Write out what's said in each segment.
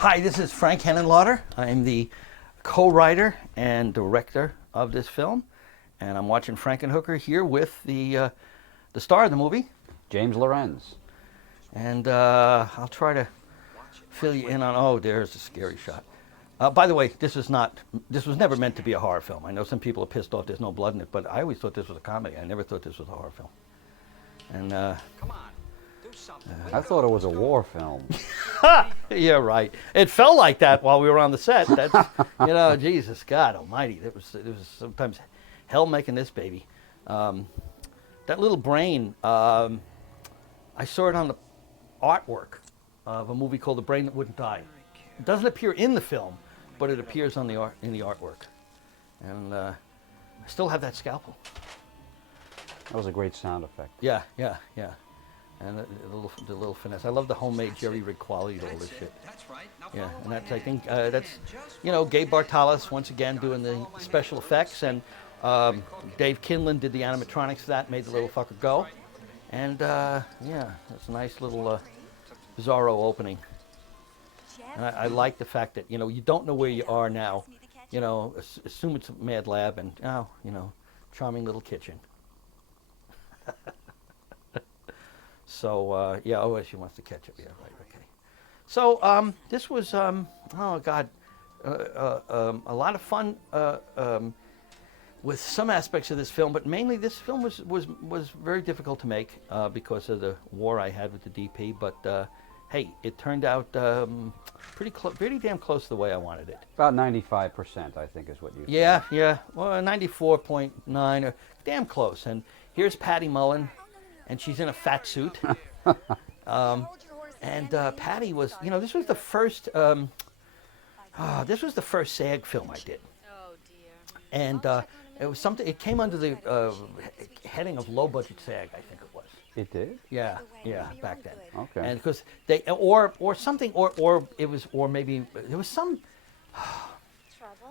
Hi, this is Frank Henenlotter. I'm the co-writer and director of this film, and I'm watching Frankenhooker here with the star of the movie, James Lorinz. and I'll try to fill you in on. Oh, there's a scary shot. By the way, this was never meant to be a horror film. I know some people are pissed off there's no blood in it, but I always thought this was a comedy. I never thought this was a horror film. And Come on, do something. I thought it was a war film. yeah, right. It felt like that while we were on the set. That's, Jesus God Almighty. It was sometimes hell making this baby. That little brain. I saw it on the artwork of a movie called The Brain That Wouldn't Die. It doesn't appear in the film, but it appears on the in the artwork. And I still have that scalpel. That was a great sound effect. Yeah. And the little finesse. I love the homemade jerry rig quality to all this shit. That's right. Now Yeah, follow and that's, my I think, lead. that's, Just Gabe Bartalos once again doing the special effects, and Dave Kinlan did the animatronics for that, made the little fucker go. And yeah, it's a nice little bizarro opening. And I like the fact that, you don't know where you are now. Assume it's a mad lab and, charming little kitchen. So, yeah, oh, she wants to catch up. Yeah, right, okay. So, this was, oh, God, a lot of fun with some aspects of this film, but mainly this film was very difficult to make because of the war I had with the DP, but hey, it turned out pretty damn close to the way I wanted it. About 95%, I think, is what you said. Yeah, well, 94.9, or damn close. And here's Patty Mullen, and she's in a fat suit. And Patty was, this was the first, SAG film I did. Oh dear. And it was something. It came under the heading of low budget SAG, I think it was. It did? Yeah, back then. Okay. And because they or something or it was, or maybe there was some.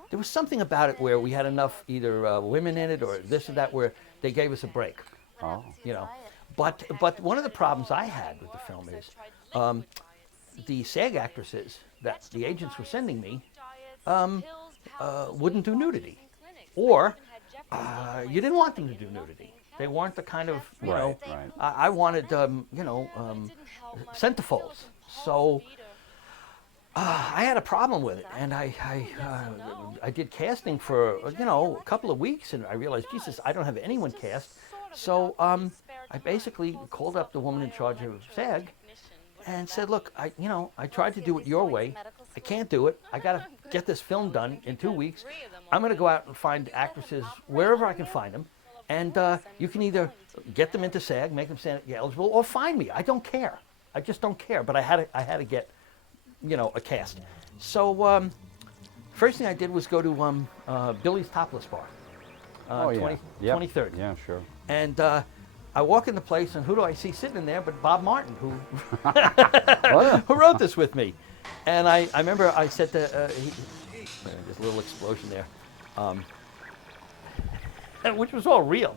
There was something about it where we had enough either women in it or this or that where they gave us a break. Oh. But one of the problems I had with the film is the SAG actresses that the agents were sending me wouldn't do nudity, or you didn't want them to do nudity. They weren't the kind of Right. I wanted centerfolds. So I had a problem with it, and I did casting for a couple of weeks, and I realized, Jesus, I don't have anyone cast. So I basically called up the woman in charge of SAG and said, look, I tried to do it your way. I can't do it. I got to get this film done in 2 weeks. I'm going to go out and find actresses wherever I can find them, and you can either get them into SAG, make them SAG eligible, or find me. I don't care. I just don't care. But I had to get a cast. So first thing I did was go to Billy's Topless Bar. Oh, yeah. 23rd. Yeah, sure. And I walk in the place, and who do I see sitting in there but Bob Martin, who who wrote this with me. And I remember I said to there's a little explosion there, which was all real.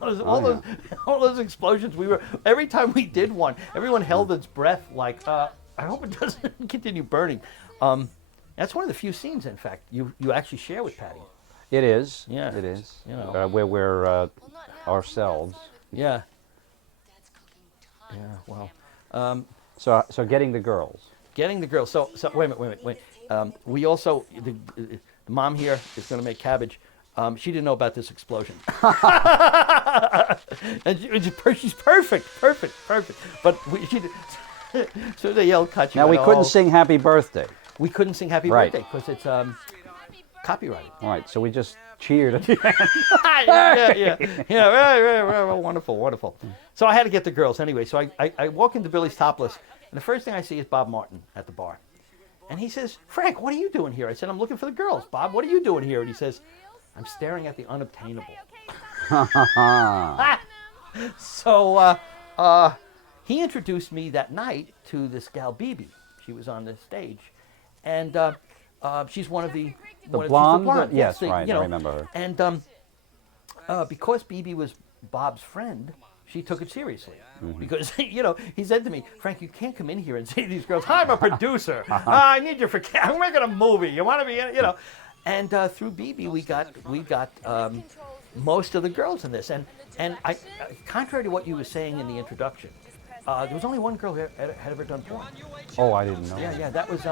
All those explosions. Every time we did one, everyone held its breath like, I hope it doesn't continue burning. That's one of the few scenes, in fact, you actually share with Patty. It is. Yeah. It is. You Where we're ourselves. Yeah. Yeah. Well. So getting the girls. Getting the girls. So wait a minute. We also the mom here is going to make cabbage. She didn't know about this explosion. And she's perfect. But so they yelled, "Cut you!" Now we couldn't sing Happy Birthday. We couldn't sing Happy Right. Birthday because it's copyrighted. All right, so we just cheered at the end. Yeah, wonderful. So I had to get the girls anyway. So I walk into Billy's Topless, and the first thing I see is Bob Martin at the bar. And he says, "Frank, what are you doing here?" I said, "I'm looking for the girls." "Bob, what are you doing here?" And he says, "I'm staring at the unobtainable." So he introduced me that night to this gal, Bibi. She was on the stage. And she's one of the... blonde? Yes, right, I remember her. And because Bibi was Bob's friend, she took it seriously. Because, you know, he said to me, Frank, you can't come in here and say to these girls, I'm a producer. I need you for, I'm making a movie. You want to be in it, you know. And through BB, we got most of the girls in this. And I, contrary to what you were saying in the introduction, there was only one girl who had ever done porn. Oh, I didn't know. Yeah, that was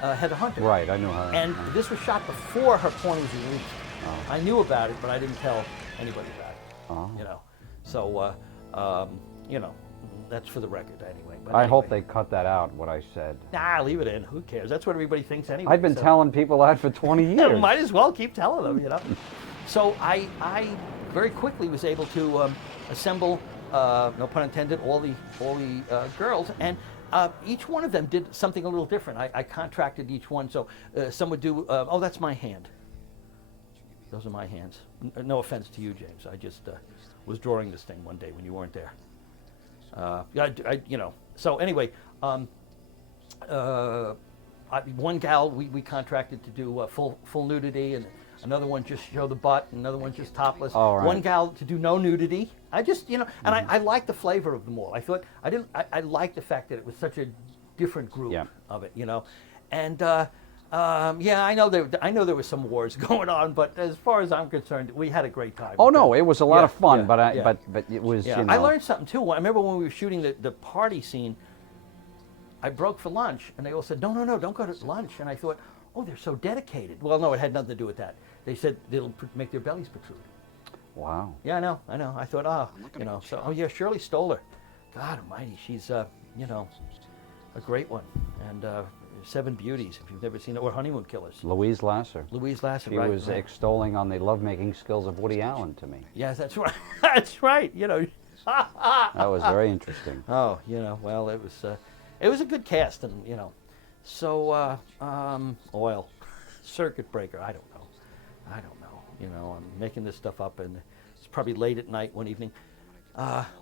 Heather Hunter. Right, I knew her. And this was shot before her porn was released. I knew about it, but I didn't tell anybody about it. You know, so you know, that's for the record anyway. But I anyway. hope they cut that out, what I said. Nah, leave it in. Who cares? That's what everybody thinks anyway. I've been so. telling people that for 20 years. Yeah, might as well keep telling them, you know. So I very quickly was able to assemble, no pun intended, all the girls, and each one of them did something a little different. I contracted each one, so some would do. Oh, that's my hand. Those are my hands. No offense to you, James. I just was drawing this thing one day when you weren't there. You know. So anyway, one gal we contracted to do full nudity, and another one just show the butt, and another one just topless. Oh, right. One gal to do no nudity. I just, you know, and I liked the flavor of them all. I thought I liked the fact that it was such a different group of it, you know, and. Yeah, I know there was some wars going on, but as far as I'm concerned, we had a great time. Oh no, it was a lot of fun, but it was. Yeah. You know. I learned something too. I remember when we were shooting the party scene. I broke for lunch, and they all said, "No, don't go to lunch." And I thought, "Oh, they're so dedicated." Well, no, it had nothing to do with that. They said they'll make their bellies protrude. Wow. Yeah, I know. I thought, you know, so oh yeah, Shirley Stoller. God Almighty, she's you know, a great one, and. Seven Beauties, if you've never seen it, or Honeymoon Killers. Louise Lasser. Louise Lasser, She right. was extolling on the lovemaking skills of Woody Allen to me. Yes, that's right. That's right. You know. That was very interesting. Oh, you know, well, it was a good cast, and you know, so oil, circuit breaker. I don't know. You know, I'm making this stuff up, and it's probably late at night one evening.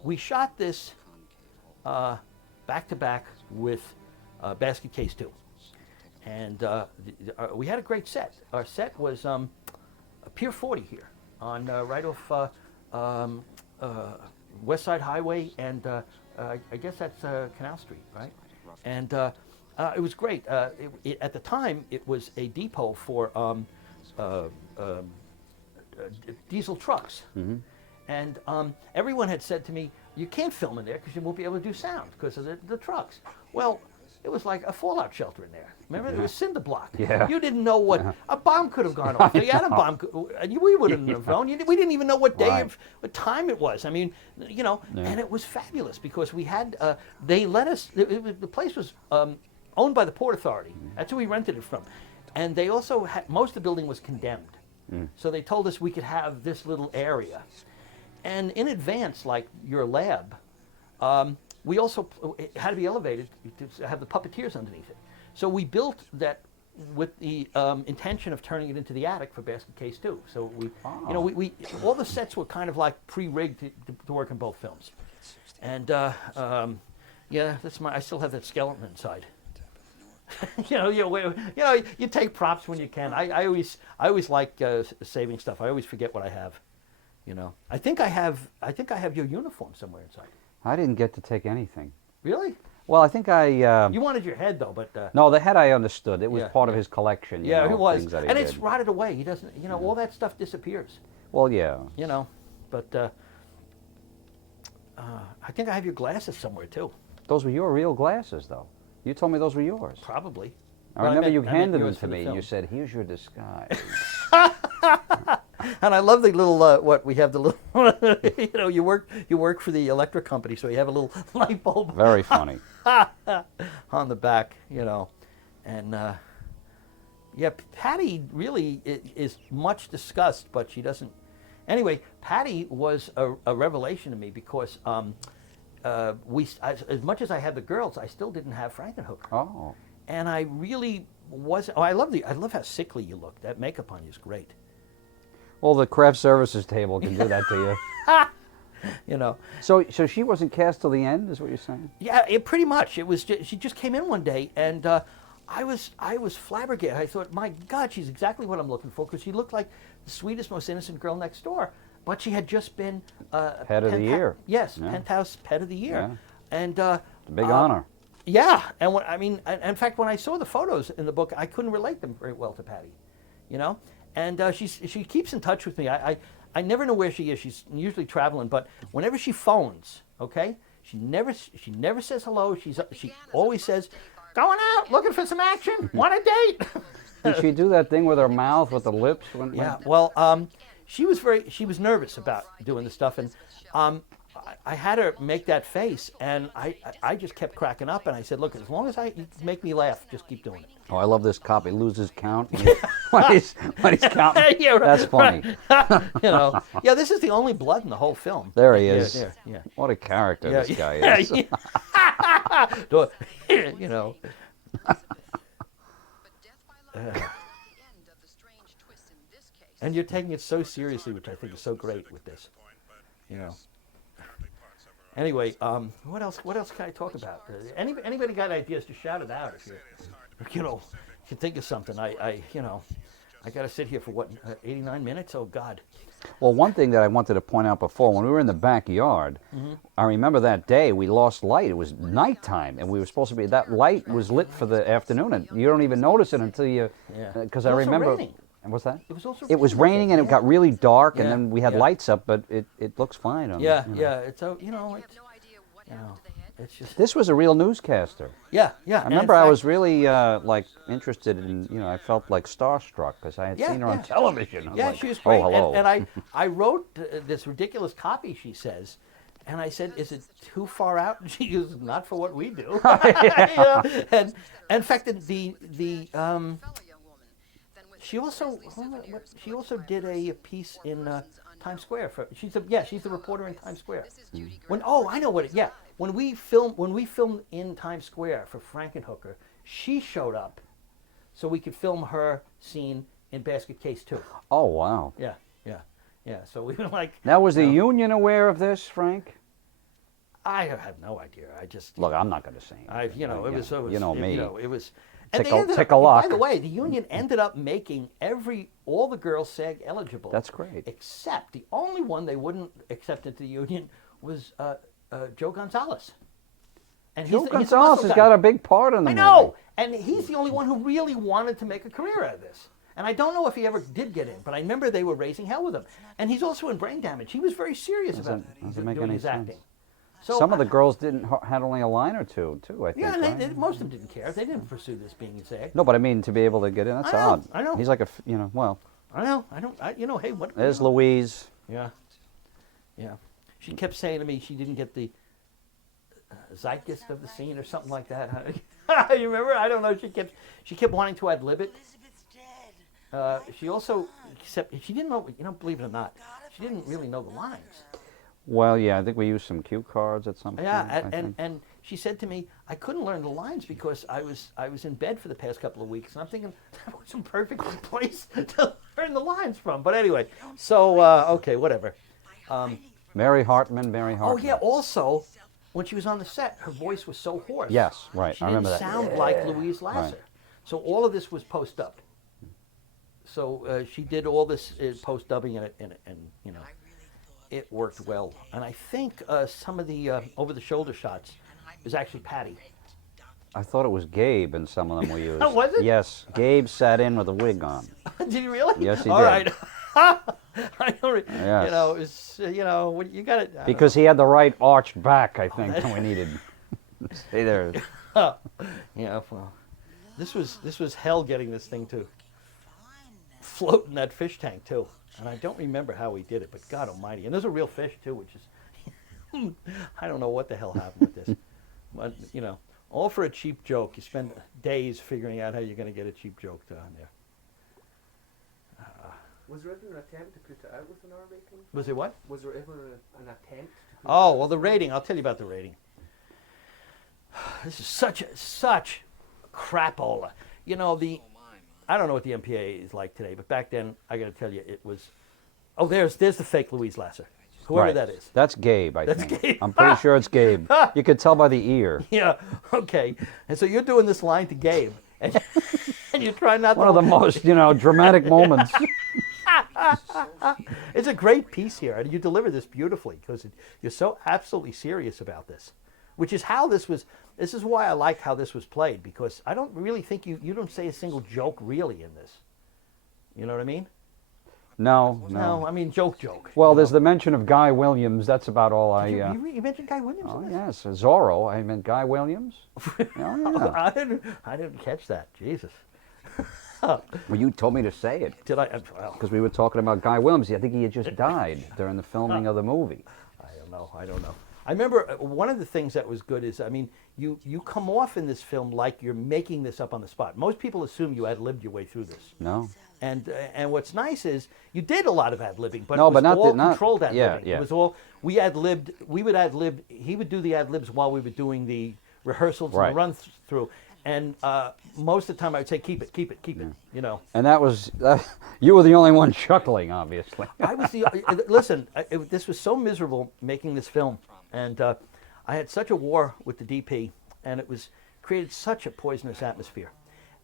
We shot this back to back with Basket Case 2. And we had a great set. Our set was Pier 40 here, on right off West Side Highway, and I guess that's Canal Street, right? And it was great. At the time, it was a depot for diesel trucks. Mm-hmm. And everyone had said to me, "You can't film in there because you won't be able to do sound because of the trucks." Well, it was like a fallout shelter in there. Remember, it was cinder block. Yeah. You didn't know what a bomb could have gone off. The atom bomb, we wouldn't have known. We didn't even know what day what time it was. I mean, you know, and it was fabulous because we had. They let us. The place was owned by the Port Authority. That's who we rented it from, and they also had most of the building was condemned. So they told us we could have this little area, and in advance, like your lab. We also, it had to be elevated to have the puppeteers underneath it. So we built that with the intention of turning it into the attic for Basket Case 2. So we, you know, we all the sets were kind of like pre-rigged to work in both films. And yeah, that's I still have that skeleton inside. You take props when you can. I always like saving stuff. I always forget what I have. You know, I think I have your uniform somewhere inside. I didn't get to take anything. Really? Well, I think I... you wanted your head, though, but... no, the head I understood. It was part of his collection, you know, it was. things that he and did. It's rotted away. He doesn't... You know, all that stuff disappears. Well, yeah. You know, but... I think I have your glasses somewhere, too. Those were your real glasses, though. You told me those were yours. Probably. I remember you handed them yours to me, and you film. said, "Here's your disguise." And I love the little what we have the little you know you work for the electric company, so you have a little light bulb Very funny. on the back, you know, and yeah, Patty really is much discussed, but she doesn't. Anyway, Patty was a revelation to me because as much as I had the girls, I still didn't have Frankenhooker. Oh. And I really was. Oh, I love how sickly you look. That makeup on you is great. Well, the craft services table can do that to you. You know. So she wasn't cast till the end, is what you're saying? Yeah, pretty much. It was. She just came in one day, and I was flabbergasted. I thought, my God, she's exactly what I'm looking for, because she looked like the sweetest, most innocent girl next door. but she had just been Pet of the year. Yes, Yeah. Penthouse Pet of the Year, Yeah. and It's a big honor. yeah, and when, I mean, in fact, when I saw the photos in the book, I couldn't relate them very well to Patty, you know. And she keeps in touch with me. I never know where she is. She's usually traveling, but whenever she phones, okay, she never says hello. She always says, "Going out, looking for some action, want a date." Did she do that thing with her mouth, with the lips? Yeah. Well, she was nervous about doing the stuff, and I had her make that face, and I just kept cracking up, and I said, "Look, as long as you make me laugh, just keep doing it." Oh, I love this cop. He loses count when he's counting. Yeah, right, That's funny. right. You know, yeah, this is the only blood in the whole film. There he Yeah, is. there, yeah. What a character Yeah, this guy yeah, is. yeah. You know. And you're taking it so seriously, which I think is so great with this. You know. Anyway, what else can I talk about? Anybody got ideas? To shout it out if you can think of something. I got to sit here for what 89 minutes? Oh God. Well, one thing that I wanted to point out before, when we were in the backyard, I remember that day we lost light. It was nighttime, and we were supposed to be. That light was lit for the afternoon, and you don't even notice it until you. Because I remember. Raining. And what's that? It was also. It was raining, and it got really dark, Yeah, and then we had yeah. lights up, but it looks fine. Yeah, you know. yeah. It's it's just. This was a real newscaster. Yeah, yeah. I remember I was really like interested in, I felt like starstruck because I had seen her on television. I was Yeah, like, she was great. Oh, hello. And I wrote this ridiculous copy, she says, and I said, "Is it too far out?" And she goes, "Not for what we do." You know? And in fact, she also did a piece in Times Square. She's the reporter in Times Square. I know what it. Yeah, when we filmed in Times Square for Frankenhooker, she showed up, so we could film her scene in Basket Case 2. Oh, wow. Yeah. So we were like. Now, was the union aware of this, Frank? I have no idea. I just Look, I'm not going to say anything. it was so. You know me. It was. Take And a look. by the way, the union ended up making all the girls SAG eligible. That's great. Except the only one they wouldn't accept into the union was Joe Gonzalez. And Joe he's the Gonzalez muscle has guy. got a big part in the I movie. know, and he's the only one who really wanted to make a career out of this. And I don't know if he ever did get in, but I remember they were raising hell with him. And he's also in Brain Damage. He was very serious about doesn't make doing any his sense. acting. So Some of the girls had only a line or two, too, I think. yeah, and right? most of them didn't care. They didn't pursue this being SAG. No, but I mean, to be able to get in, that's I know, odd. I know. He's like well, I know. Hey, what? there's Louise. Yeah. She kept saying to me she didn't get the zeitgeist of the scene or something like that. You remember? I don't know. She kept wanting to ad lib it. She also, she didn't know. Believe it or not, she didn't really know the lines. Well, yeah, I think we used some cue cards at some point. Yeah, and she said to me, I couldn't learn the lines because I was in bed for the past couple of weeks, and I'm thinking that was a perfect place to learn the lines from. But anyway, so okay, whatever. Mary Hartman. Oh yeah. Also, when she was on the set, her voice was so hoarse. Yes, right. She I remember didn't that. sound like Louise Lasser. Right. So all of this was post-dubbed. So she did all this post-dubbing, and it worked well. And I think some of the over-the-shoulder shots is actually Patty. I thought it was Gabe in some of them we used. Oh, was it? Yes, Gabe sat in with a wig on. Did he really? Yes, he all did. Right. I don't. Yes. You got it. Because he had the right arched back, I think, and we needed. Stay there. Yeah. Well, this was hell getting this thing to float in that fish tank too. And I don't remember how we did it, but God Almighty! And there's a real fish too, which is I don't know what the hell happened with this, but all for a cheap joke. You spend days figuring out how you're going to get a cheap joke down there. Was there ever an attempt to put it out with an R rating? Was there what? Was there ever an attempt? To put Oh well, the rating. I'll tell you about the rating. This is such crapola. I don't know what the MPA is like today, but back then, I got to tell you, it was. Oh, there's the fake Louise Lasser, whoever Right. that is. That's Gabe, I That's think. Gabe. I'm pretty sure it's Gabe. You could tell by the ear. Yeah. Okay. And so you're doing this line to Gabe, and you're trying not One to. of the most, dramatic moments. It's a great piece here, and you deliver this beautifully because you're so absolutely serious about this, which is how this was. This is why I like how this was played, because I don't really think you don't say a single joke really in this. You know what I mean? No. No, I mean joke. Well, you there's know? the mention of Guy Williams. That's about all I. You mentioned Guy Williams. Oh in this? yes, Zorro. I meant Guy Williams. Oh, yeah. I didn't catch that. Jesus. Well, you told me to say it Did I? Well, because we were talking about Guy Williams. I think he had just died during the filming of the movie. I don't know. I remember one of the things that was good is, I mean, you come off in this film like you're making this up on the spot. Most people assume you ad-libbed your way through this. No. And what's nice is you did a lot of ad-libbing, but No, it was but not all the- not- controlled ad-libbing. yeah. It was all, we ad-libbed, he would do the ad-libs while we were doing the rehearsals and Right. the run-through. And most of the time I would say, keep it, you know. And that was you were the only one chuckling, obviously. I was listen, this was so miserable making this film, and I had such a war with the DP, and it was created such a poisonous atmosphere,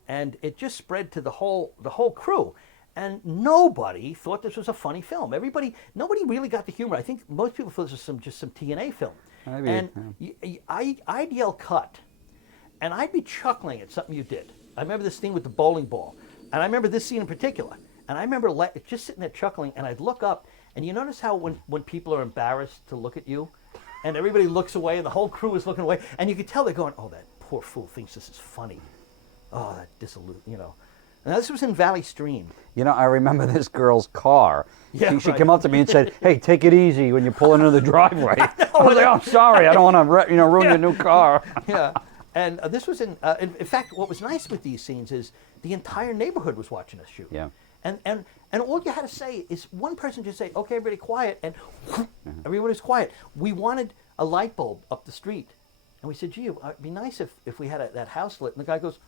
and it just spread to the whole crew, and nobody thought this was a funny film. Nobody really got the humor. I think most people thought this was just some TNA film, Maybe, and I'd yell cut, and I'd be chuckling at something you did. I remember this scene with the bowling ball, and I remember this scene in particular, and I remember just sitting there chuckling, and I'd look up, and you notice how when people are embarrassed to look at you, and everybody looks away, and the whole crew is looking away, and you could tell they're going, "Oh, that poor fool thinks this is funny. Oh, that dissolute, you know." And this was in Valley Stream. You know, I remember this girl's car. Yeah, she right. came up to me and said, "Hey, take it easy when you pull into the driveway." I was like, "Oh, I'm sorry. I don't want to, ruin your new car." Yeah, and this was in fact, what was nice with these scenes is the entire neighborhood was watching us shoot. Yeah. And all you had to say is one person just say, "Okay, everybody quiet," and everybody was quiet. We wanted a light bulb up the street, and we said, "Gee, it'd be nice if we had that house lit." And the guy goes,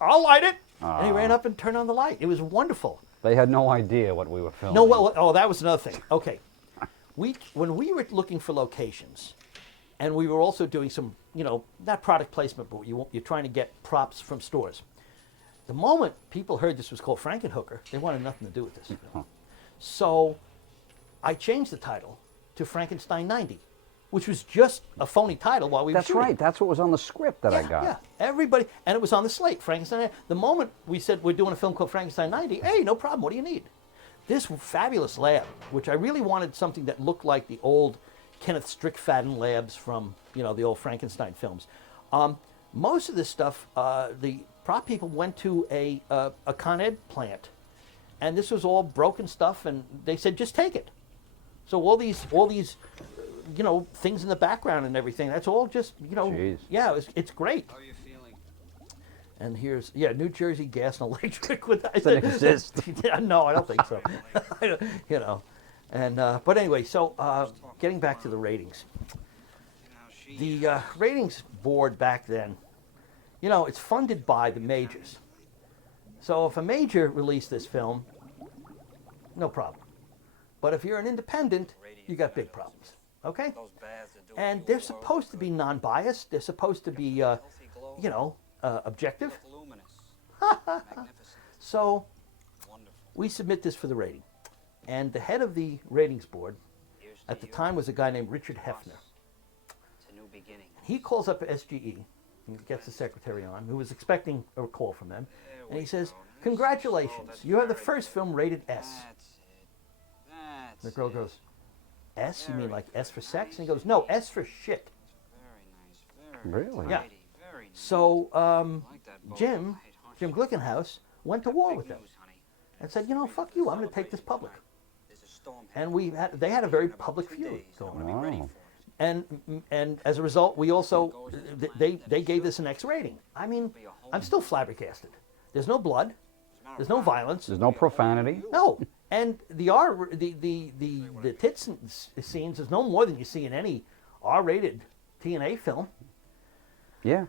"I'll light it," and he ran up and turned on the light. It was wonderful. They had no idea what we were filming. No, well, that was another thing. Okay, when we were looking for locations, and we were also doing some, not product placement, but you're trying to get props from stores. The moment people heard this was called Frankenhooker, they wanted nothing to do with this. So I changed the title to Frankenstein 90, which was just a phony title while we were That's shooting. right. That's what was on the script that I got. Yeah, everybody, and it was on the slate, Frankenstein. The moment we said we're doing a film called Frankenstein 90, hey, no problem, what do you need? This fabulous lab, which I really wanted something that looked like the old Kenneth Strickfaden labs from, the old Frankenstein films. Most of this stuff, the prop people went to a Con Ed plant, and this was all broken stuff, and they said, just take it. So all these things in the background and everything, that's all just, Jeez. yeah, it's great. How are you feeling? And here's, New Jersey Gas and Electric. With that. Doesn't exist. Yeah, no, I don't think so. And, but anyway, so getting back to the ratings. The ratings board back then, it's funded by the majors. So if a major released this film, no problem. But if you're an independent, you got big problems. Okay? And they're supposed to be non-biased. They're supposed to be, objective. So we submit this for the rating. And the head of the ratings board at the time was a guy named Richard Hefner. He calls up SGE and gets the secretary on, who was expecting a call from them. And he says, "Congratulations, you are the first film rated S." The girl goes, "S? You mean like S for sex?" And he goes, "No, S for shit." Really? Yeah. So Jim Glickenhaus went to war with them and said, "Fuck you, I'm going to take this public." And they had a very public feud going on. Wow. And as a result, we also, they gave this an X rating. I mean, I'm still flabbergasted. There's no blood. There's no violence. There's no profanity. No. And the tits scenes is no more than you see in any R-rated TNA film. Yeah.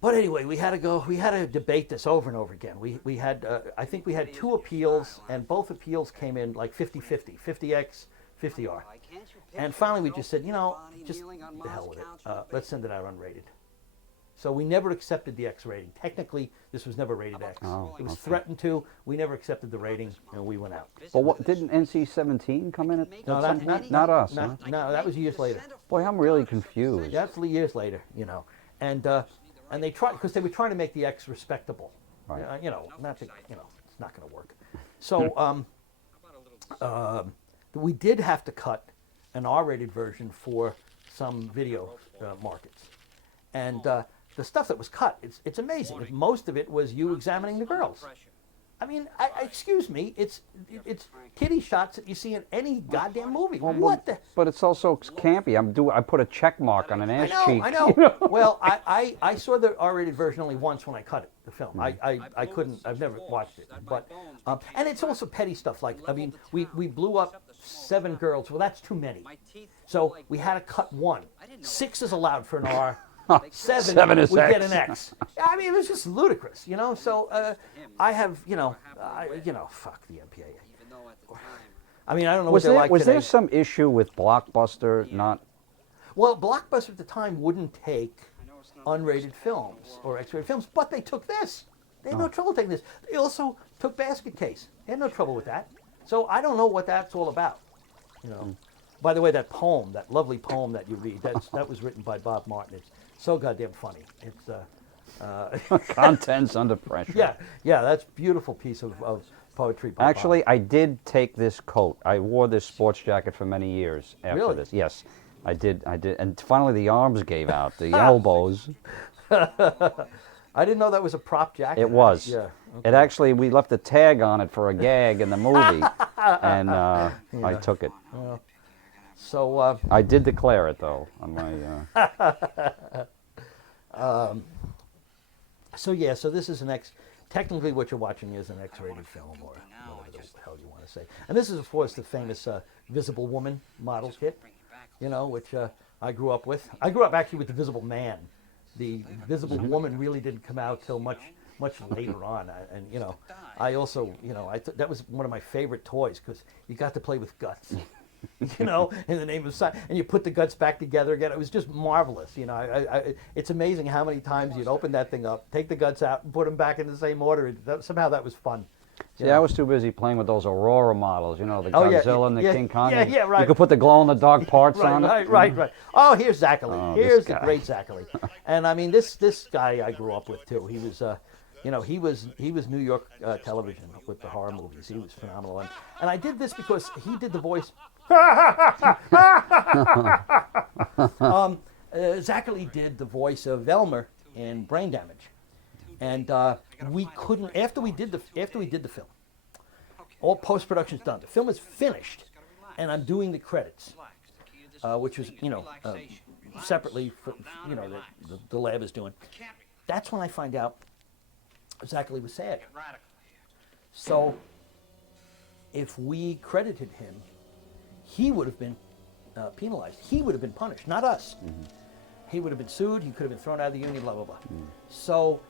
But anyway, we had to debate this over and over again. We had, I think we had 2 appeals, and both appeals came in like 50-50, 50X, 50R. And finally we just said, just the hell with it. Let's send it out unrated. So we never accepted the X rating. Technically, this was never rated X. Oh, it was okay. threatened to. We never accepted the rating, and we went out. But what didn't NC-17 come in at No, some point? Not us. Huh? No, that was years later. Boy, I'm really confused. Definitely years later, you know. And they tried, because they were trying to make the X respectable. Right. You know, not to, you know, it's not going to work. So we did have to cut an R-rated version for some video markets. And the stuff that was cut, it's amazing. Most of it was you examining the girls. I mean, excuse me, it's kitty shots that you see in any goddamn movie. What the? But it's also campy. I put a check mark on an ass cheek. I know. Well, I saw the R-rated version only once when I cut it, the film. I couldn't. I've never watched it. But and it's also petty stuff. Like, I mean, we blew up 7 girls. Well, that's too many. So we had to cut 1. 6 is allowed for an R. 7 is we X. get an X. I mean, it was just ludicrous, you know. So I have, you know, fuck the MPAA. I mean, I don't know what they're like Was today. there some issue with Blockbuster not? Well, Blockbuster at the time wouldn't take unrated films or X-rated films, but they took this. They had no trouble taking this. They also took Basket Case. They had no trouble with that. So I don't know what that's all about, you know. By the way, that poem, that lovely poem that you read, that was written by Bob Martin. It's so goddamn funny. It's Contents under pressure. yeah, that's a beautiful piece of poetry by Actually, Bob. I did take this coat. I wore this sports jacket for many years after Really? this. Yes, I did. And finally the arms gave out, the elbows. I didn't know that was a prop jacket. It was. Yeah. It actually, we left a tag on it for a gag in the movie, and I took it. So I did declare it, though, on my... so this is technically what you're watching is an X-rated film, or whatever the hell you want to say. And this is, of course, the famous Visible Woman model kit, you know, which I grew up with. I grew up actually with the Visible Man. The Visible Woman really didn't come out till much later on. And you know, I also, you know, that was one of my favorite toys because you got to play with guts. You know, in the name of science, and you put the guts back together again. It was just marvelous. You know, it's amazing how many times you'd open that thing up, take the guts out, and put them back in the same order. Somehow that was fun. See, I was too busy playing with those Aurora models, you know, the Godzilla and the King Kong. Yeah, right. You could put the glow-in-the-dark parts on it. Right. Oh, here's Zachary. Oh, Here's this the guy. great Zachary. And I mean, this guy I grew up with too. He was, you know, he was New York television with the horror movies. He was phenomenal. And I did this because he did the voice. Zachary did the voice of Elmer in Brain Damage, and we couldn't after we did the film. All post production's done. The film is finished, and I'm doing the credits, which was separately, you know, the lab is doing. That's when I find out Zachary was sad. So if we credited him, he would have been penalized. He would have been punished, not us. Mm-hmm. He would have been sued. He could have been thrown out of the union, blah, blah, blah. Mm. So,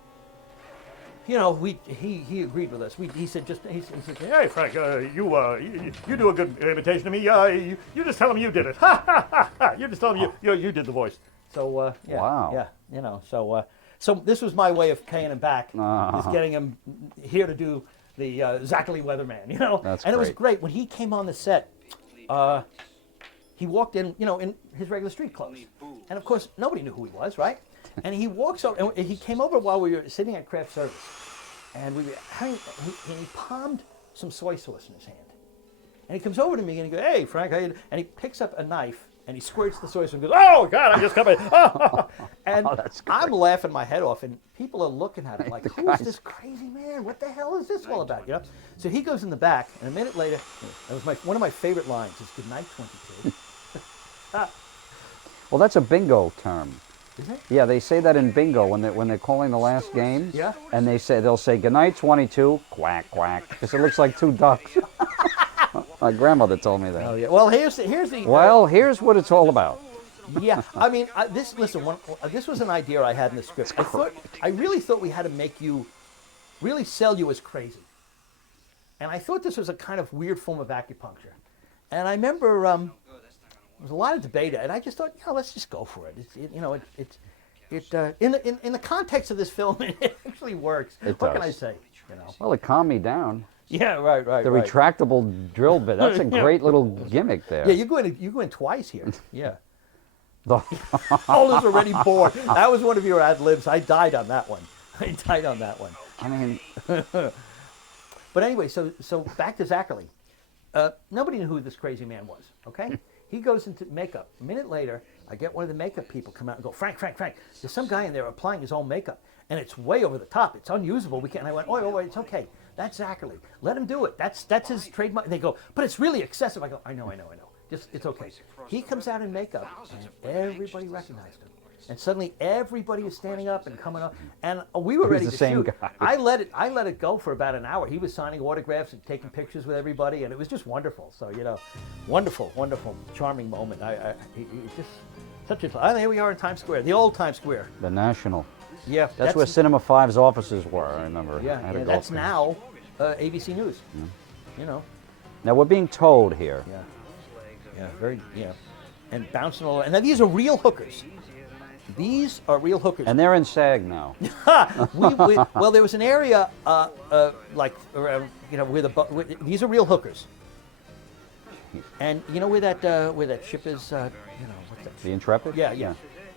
you know, he agreed with us. He said, Hey, Frank, you do a good imitation of me. You just tell him you did it. Ha, ha, ha, ha. You just tell him you did the voice. So, yeah. Wow. Yeah, you know, so this was my way of paying him back, is getting him here to do the Zachary Weatherman, you know. That's and great. It was great. When he came on the set, he walked in, you know, in his regular street clothes. And of course, nobody knew who he was, right? And he walks over, and he came over while we were sitting at craft service. And we were having, and he palmed some soy sauce in his hand. And he comes over to me and he goes, "Hey, Frank," and he picks up a knife and he squirts the soy sauce and goes, "Oh, God, I just come in." And that's great. I'm laughing my head off, and people are looking at him like, "Who is this crazy man? What the hell is this all about?" You know? So he goes in the back, and a minute later, that was one of my favorite lines is, "Good night, 22." Well, that's a bingo term. Is it? Yeah, they say that in bingo when they're calling the last game. Yeah. And they'll say "Good night, 22," quack quack, because it looks like 2 ducks. My grandmother told me that. Oh yeah. Well, here's the. Well, here's what it's all about. Yeah, I mean, this was an idea I had in the script. I really thought we had to make you, really sell you as crazy. And I thought this was a kind of weird form of acupuncture. And I remember there was a lot of debate, and I just thought, let's just go for it. in the context of this film, it actually works. It What can I does. say? You know. Well, it calmed me down. Yeah, right. The right. retractable drill bit. That's a great little gimmick there. Yeah, you go in twice here. Yeah. The- Paul is already bored. That was one of your ad libs. I died on that one. I mean, But anyway, so back to Zachary. Nobody knew who this crazy man was. Okay, he goes into makeup. A minute later, I get one of the makeup people come out and go, Frank, there's some guy in there applying his own makeup, and it's way over the top. It's unusable. We can't. And I went, oh, it's okay. That's Zachary. Let him do it. That's his trademark. They go, but it's really excessive. I go, I know. Just it's okay. He comes out in makeup, and everybody recognized him. And suddenly everybody is standing up and coming up, and we were ready the to same shoot. guy. I let it go for about an hour. He was signing autographs and taking pictures with everybody, and it was just wonderful. So wonderful, charming moment. It just such a. Here we are in Times Square, the old Times Square. the National. Yeah, That's where Cinema 5's offices were, I remember. Yeah, I had to and go that's up there. now ABC News. You know. Now, we're being told here. And bouncing all. And now these are real hookers. These are real hookers. And they're in SAG now. Well, there was an area like around, where these are real hookers. And you know where that ship is? What's that? The Intrepid? Yeah.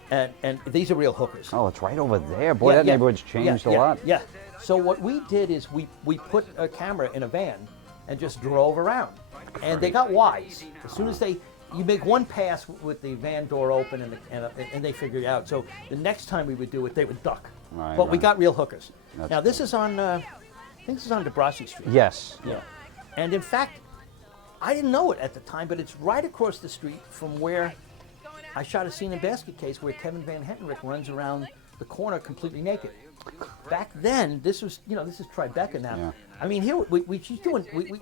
And these are real hookers. Oh, it's right over there. Boy, that neighborhood's changed a lot. Yeah. So what we did is we put a camera in a van and just drove around. And they got wise. As soon as you make one pass with the van door open and they figured it out. So the next time we would do it, they would duck. Right, But we right. got real hookers. That's Now this is on, I think this is on DeBrasi Street. Yes. Yeah. And in fact, I didn't know it at the time, but it's right across the street from where I shot a scene in Basket Case where Kevin Van Hentenryck runs around the corner completely naked. Back then, this was, this is Tribeca now. Yeah. I mean, here we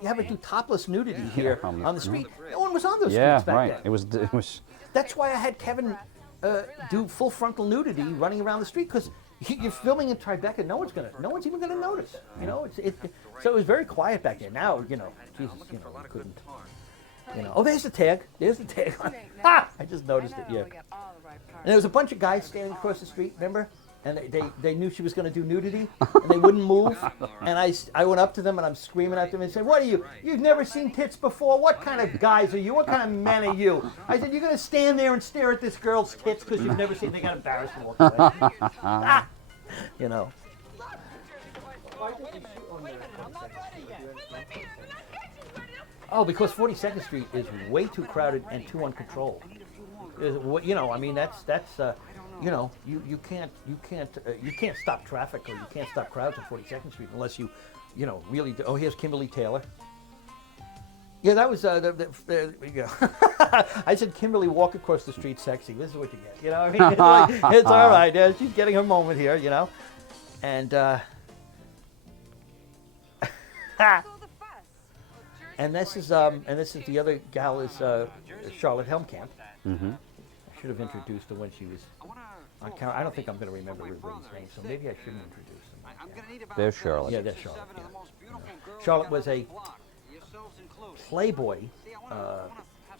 have it do topless nudity here on the street. No one was on those Yeah, streets back right. then. It was. That's why I had Kevin do full frontal nudity running around the street, because you're filming in Tribeca. No one's even gonna notice. So it was very quiet back then. Now, Jesus, you couldn't. Oh, there's the tag. I just noticed it. Yeah. And there was a bunch of guys standing across the street. Remember? And they knew she was going to do nudity, and they wouldn't move. And I went up to them, and I'm screaming at them and said, "What are you? You've never seen tits before? What kind of guys are you? What kind of men are you?" I said, "You're going to stand there and stare at this girl's tits because you've never seen." They got embarrassed and walked away. Why did you shoot on the 42nd Street? Oh, because 42nd Street is way too crowded and too uncontrolled. You can't stop traffic or you can't stop crowds on 42nd Street unless you really do. Oh, here's Kimberly Taylor. Yeah, that was there we go. I said, Kimberly, walk across the street sexy. This is what you get. I mean, it's all right. Yeah, she's getting her moment here, and and this is the other gal is Charlotte Helmkamp. Mm-hmm. I should have introduced her when she was on camera. I don't think I'm going to remember everybody's name, so maybe I shouldn't introduce them. There's Charlotte. Yeah, there's Charlotte. Yeah. Charlotte was a Playboy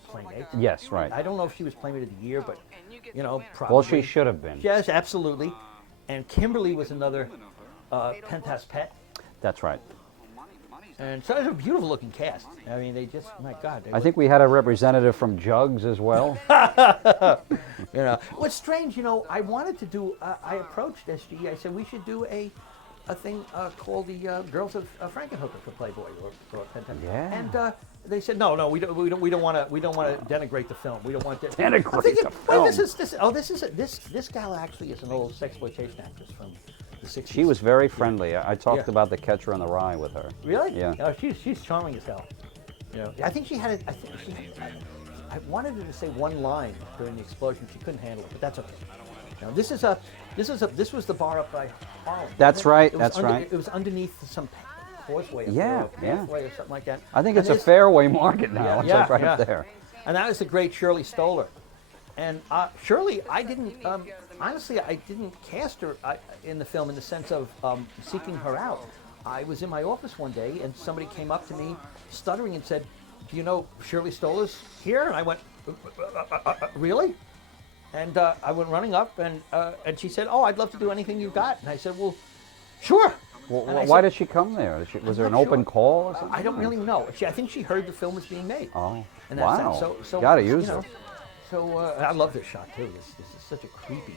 playmate. Yes, right. I don't know if she was Playmate of the Year, but probably. Well, she should have been. Yes, absolutely. And Kimberly was another Penthouse pet. That's right. And so it's a beautiful looking cast. I mean, they just, my God. I think we had a representative from Jugs as well. What's strange, I wanted to do, I approached SG, I said we should do a thing called the Girls of Frankenhooker for Playboy or Penthouse. Yeah. And they said, no, we don't want to denigrate the film. We don't want to Denigrate the film. This gal actually is an old sexploitation actress from the 60s. She was very friendly. I talked about The Catcher in the Rye with her. Really? Yeah. Oh, she's charming as hell. I think she had I wanted her to say one line during the explosion. She couldn't handle it, but that's okay. Now, this was the bar up by Harlem. That's right. It was underneath some causeway. Yeah, yeah. Pathway or something like that. I think And it's a this- fairway market now. It's like right yeah. up there. And that was the great Shirley Stoller. And Shirley, I didn't, honestly, I didn't cast her in the film in the sense of seeking her out. I was in my office one day and somebody came up to me stuttering and said, "Do you know Shirley Stoller's here?" And I went, "Really?" And I went running up, and she said, "Oh, I'd love to do anything you got." And I said, "Well, sure." Well, And I why said- did she come there? Was there an not open sure. call or something? I don't really know. I think she heard the film was being made. Oh, In that wow. sense. So Gotta you use know, it. So I love this shot too. This is such a creepy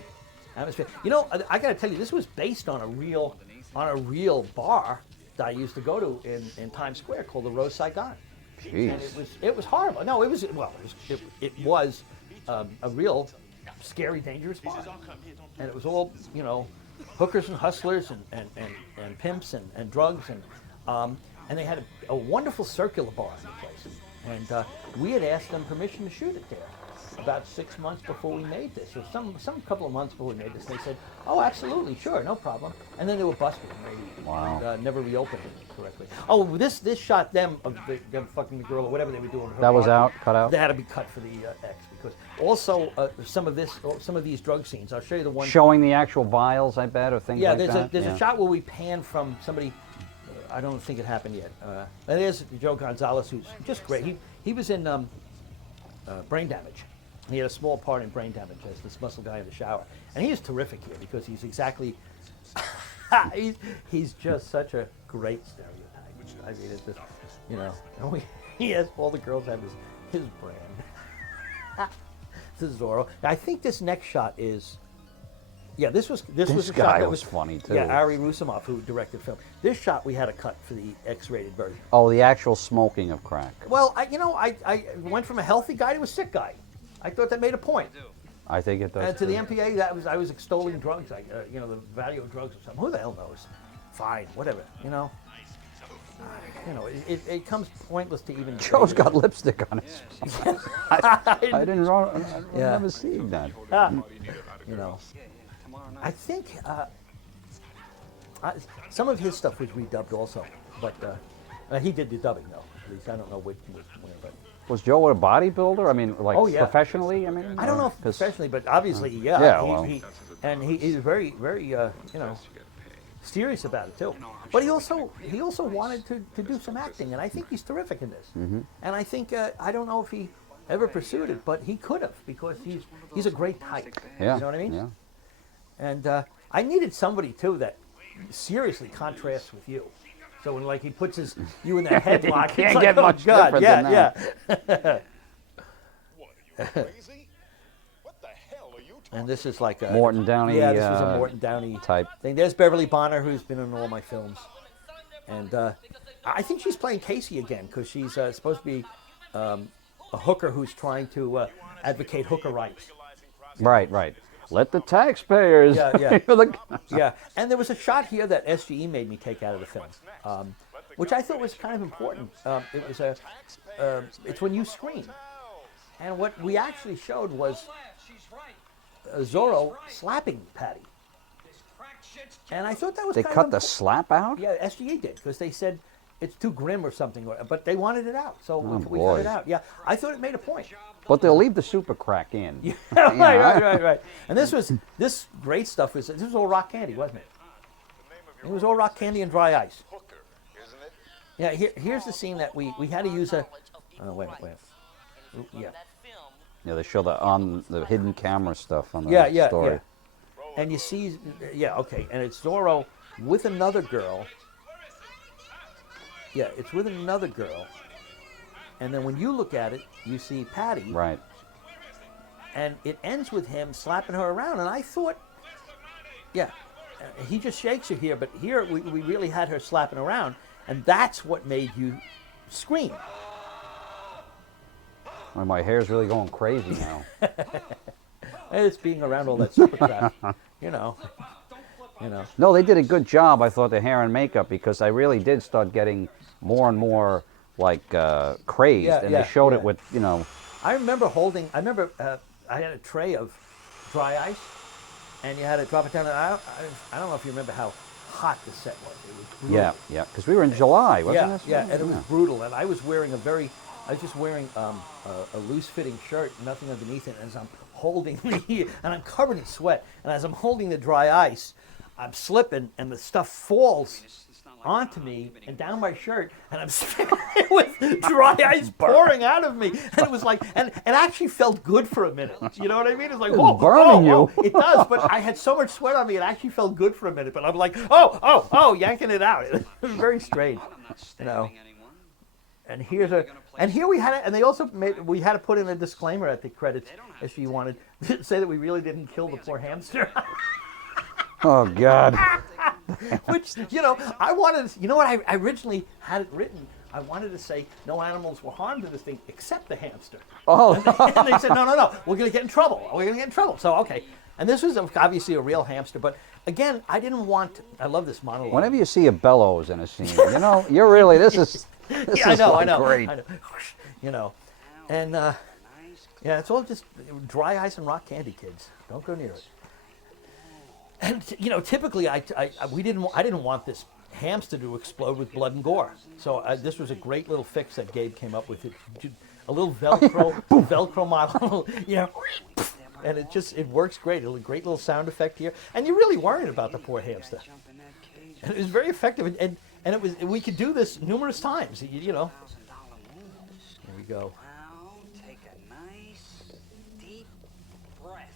atmosphere. You know, I got to tell you, this was based on a real bar that I used to go to in Times Square called the Rose Saigon. Jeez. And it was horrible. No, it was a real scary, dangerous bar, and it was all hookers and hustlers and pimps and drugs and they had a wonderful circular bar in the place. And we had asked them permission to shoot it there about 6 months before we made this, or some couple of months before we made this. They said, "Oh, absolutely, sure, no problem." And then they were busted. Wow. And never reopened it correctly. Oh, this shot them of them fucking the girl or whatever they were doing. That was out, cut out? They had to be cut for the X because also some of these drug scenes. I'll show you the one. Showing the actual vials, I bet, or things Yeah, like that? there's a shot where we pan from somebody. I don't think it happened yet. And there's Joe Gonzalez, who's just great. He was in Brain Damage. He had a small part in Brain Damage as this muscle guy in the shower, and he is terrific here because he's exactly. he's just such a great stereotype. I mean, it's just he has all the girls have his brand. This is Zorro. I think this next shot is. Yeah, this was a shot guy that was funny, too. Yeah, Ari Rusimov, who directed the film. This shot we had to cut for the X-rated version. Oh, the actual smoking of crack. Well, I went from a healthy guy to a sick guy. I thought that made a point. I think it does. And to the too. MPA, I was extolling drugs, like the value of drugs or something. Who the hell knows? Fine, whatever. It comes pointless to even. Joe's got lipstick on his. I didn't Yeah. never seen that. I think some of his stuff was redubbed also, but he did the dubbing though. At least I don't know which where, but Was Joe a bodybuilder? I mean, like Oh, yeah. professionally? I mean, I don't know if 'cause- professionally, but obviously, yeah. Yeah, well. He's very, very, serious about it too. But he also wanted to do some acting, and I think he's terrific in this. Mm-hmm. And I think I don't know if he ever pursued it, but he could have because he's a great type. Yeah. You know what I mean? Yeah. And I needed somebody too that seriously contrasts with you. So when he puts you in that headlock, can't it's like, get oh, much God, different yeah, than yeah. What, are you crazy? What the hell are you talking And this is like a Morton Downey, Yeah, this was a Morton Downey type. thing. There's Beverly Bonner, who's been in all my films, and I think she's playing Casey again because she's supposed to be a hooker who's trying to advocate hooker rights. Right, right. Let the taxpayers. Yeah, yeah. for the- Yeah, and there was a shot here that SGE made me take out of the film, which I thought was kind of important. It was it's when you scream, and what we actually showed was Zorro slapping Patty, and I thought that was They kind cut of the slap out? Yeah, SGE did because they said it's too grim or something, but they wanted it out, so we cut boy. it out. Yeah, I thought it made a point. But they'll leave the super crack in. Yeah, right. And this great stuff was all rock candy, wasn't it? It was all rock candy and dry ice. hooker, isn't it? Yeah, here's the scene that we had to use a. Oh wait. Yeah, Yeah, they show the hidden camera stuff on the yeah. story. And you see, okay, and it's Zorro with another girl. Yeah, it's with another girl. And then when you look at it, you see Patty. Right. And it ends with him slapping her around. And I thought, he just shakes her here, but here we really had her slapping around. And that's what made you scream. Well, my hair's really going crazy now. And it's being around all that super crap, you know. No, they did a good job, I thought, the hair and makeup, because I really did start getting more and more, crazed. And they showed it with, I remember I had a tray of dry ice, and you had to drop it down. And I don't know if you remember how hot the set was. It was brutal. Yeah, because we were in July, wasn't it? Yeah, and it was brutal. And I was wearing a loose-fitting shirt, nothing underneath it. And as I'm holding and I'm covered in sweat, and as I'm holding the dry ice, I'm slipping, and the stuff falls onto me and down my shirt, and I'm standing there with dry ice pouring out of me, and it was like, and it actually felt good for a minute. You know what I mean? It's like, whoa, burning whoa. you. It does, but I had so much sweat on me, it actually felt good for a minute. But I'm like, yanking it out. It was very strange, you know. And here we had it, and they also we had to put in a disclaimer at the credits if you wanted to say that we really didn't kill the poor hamster. Oh, God. Which, you know, I wanted to, you know what, I originally had it written, I wanted to say no animals were harmed in this thing except the hamster. Oh. And they said, no, we're going to get in trouble. So, okay. And this was obviously a real hamster, but again, I love this monologue. Whenever you see a bellows in a scene, you know, you're really, this is I know. great. You know, and yeah, it's all just dry ice and rock candy, kids. Don't go near it. And you know, typically, I didn't want this hamster to explode with blood and gore. So this was a great little fix that Gabe came up with. A little Velcro model, you know, and it works great. A great little sound effect here, and you're really worried about the poor hamster. And it was very effective, and we could do this numerous times. You know. Here we go. Take a nice, deep breath.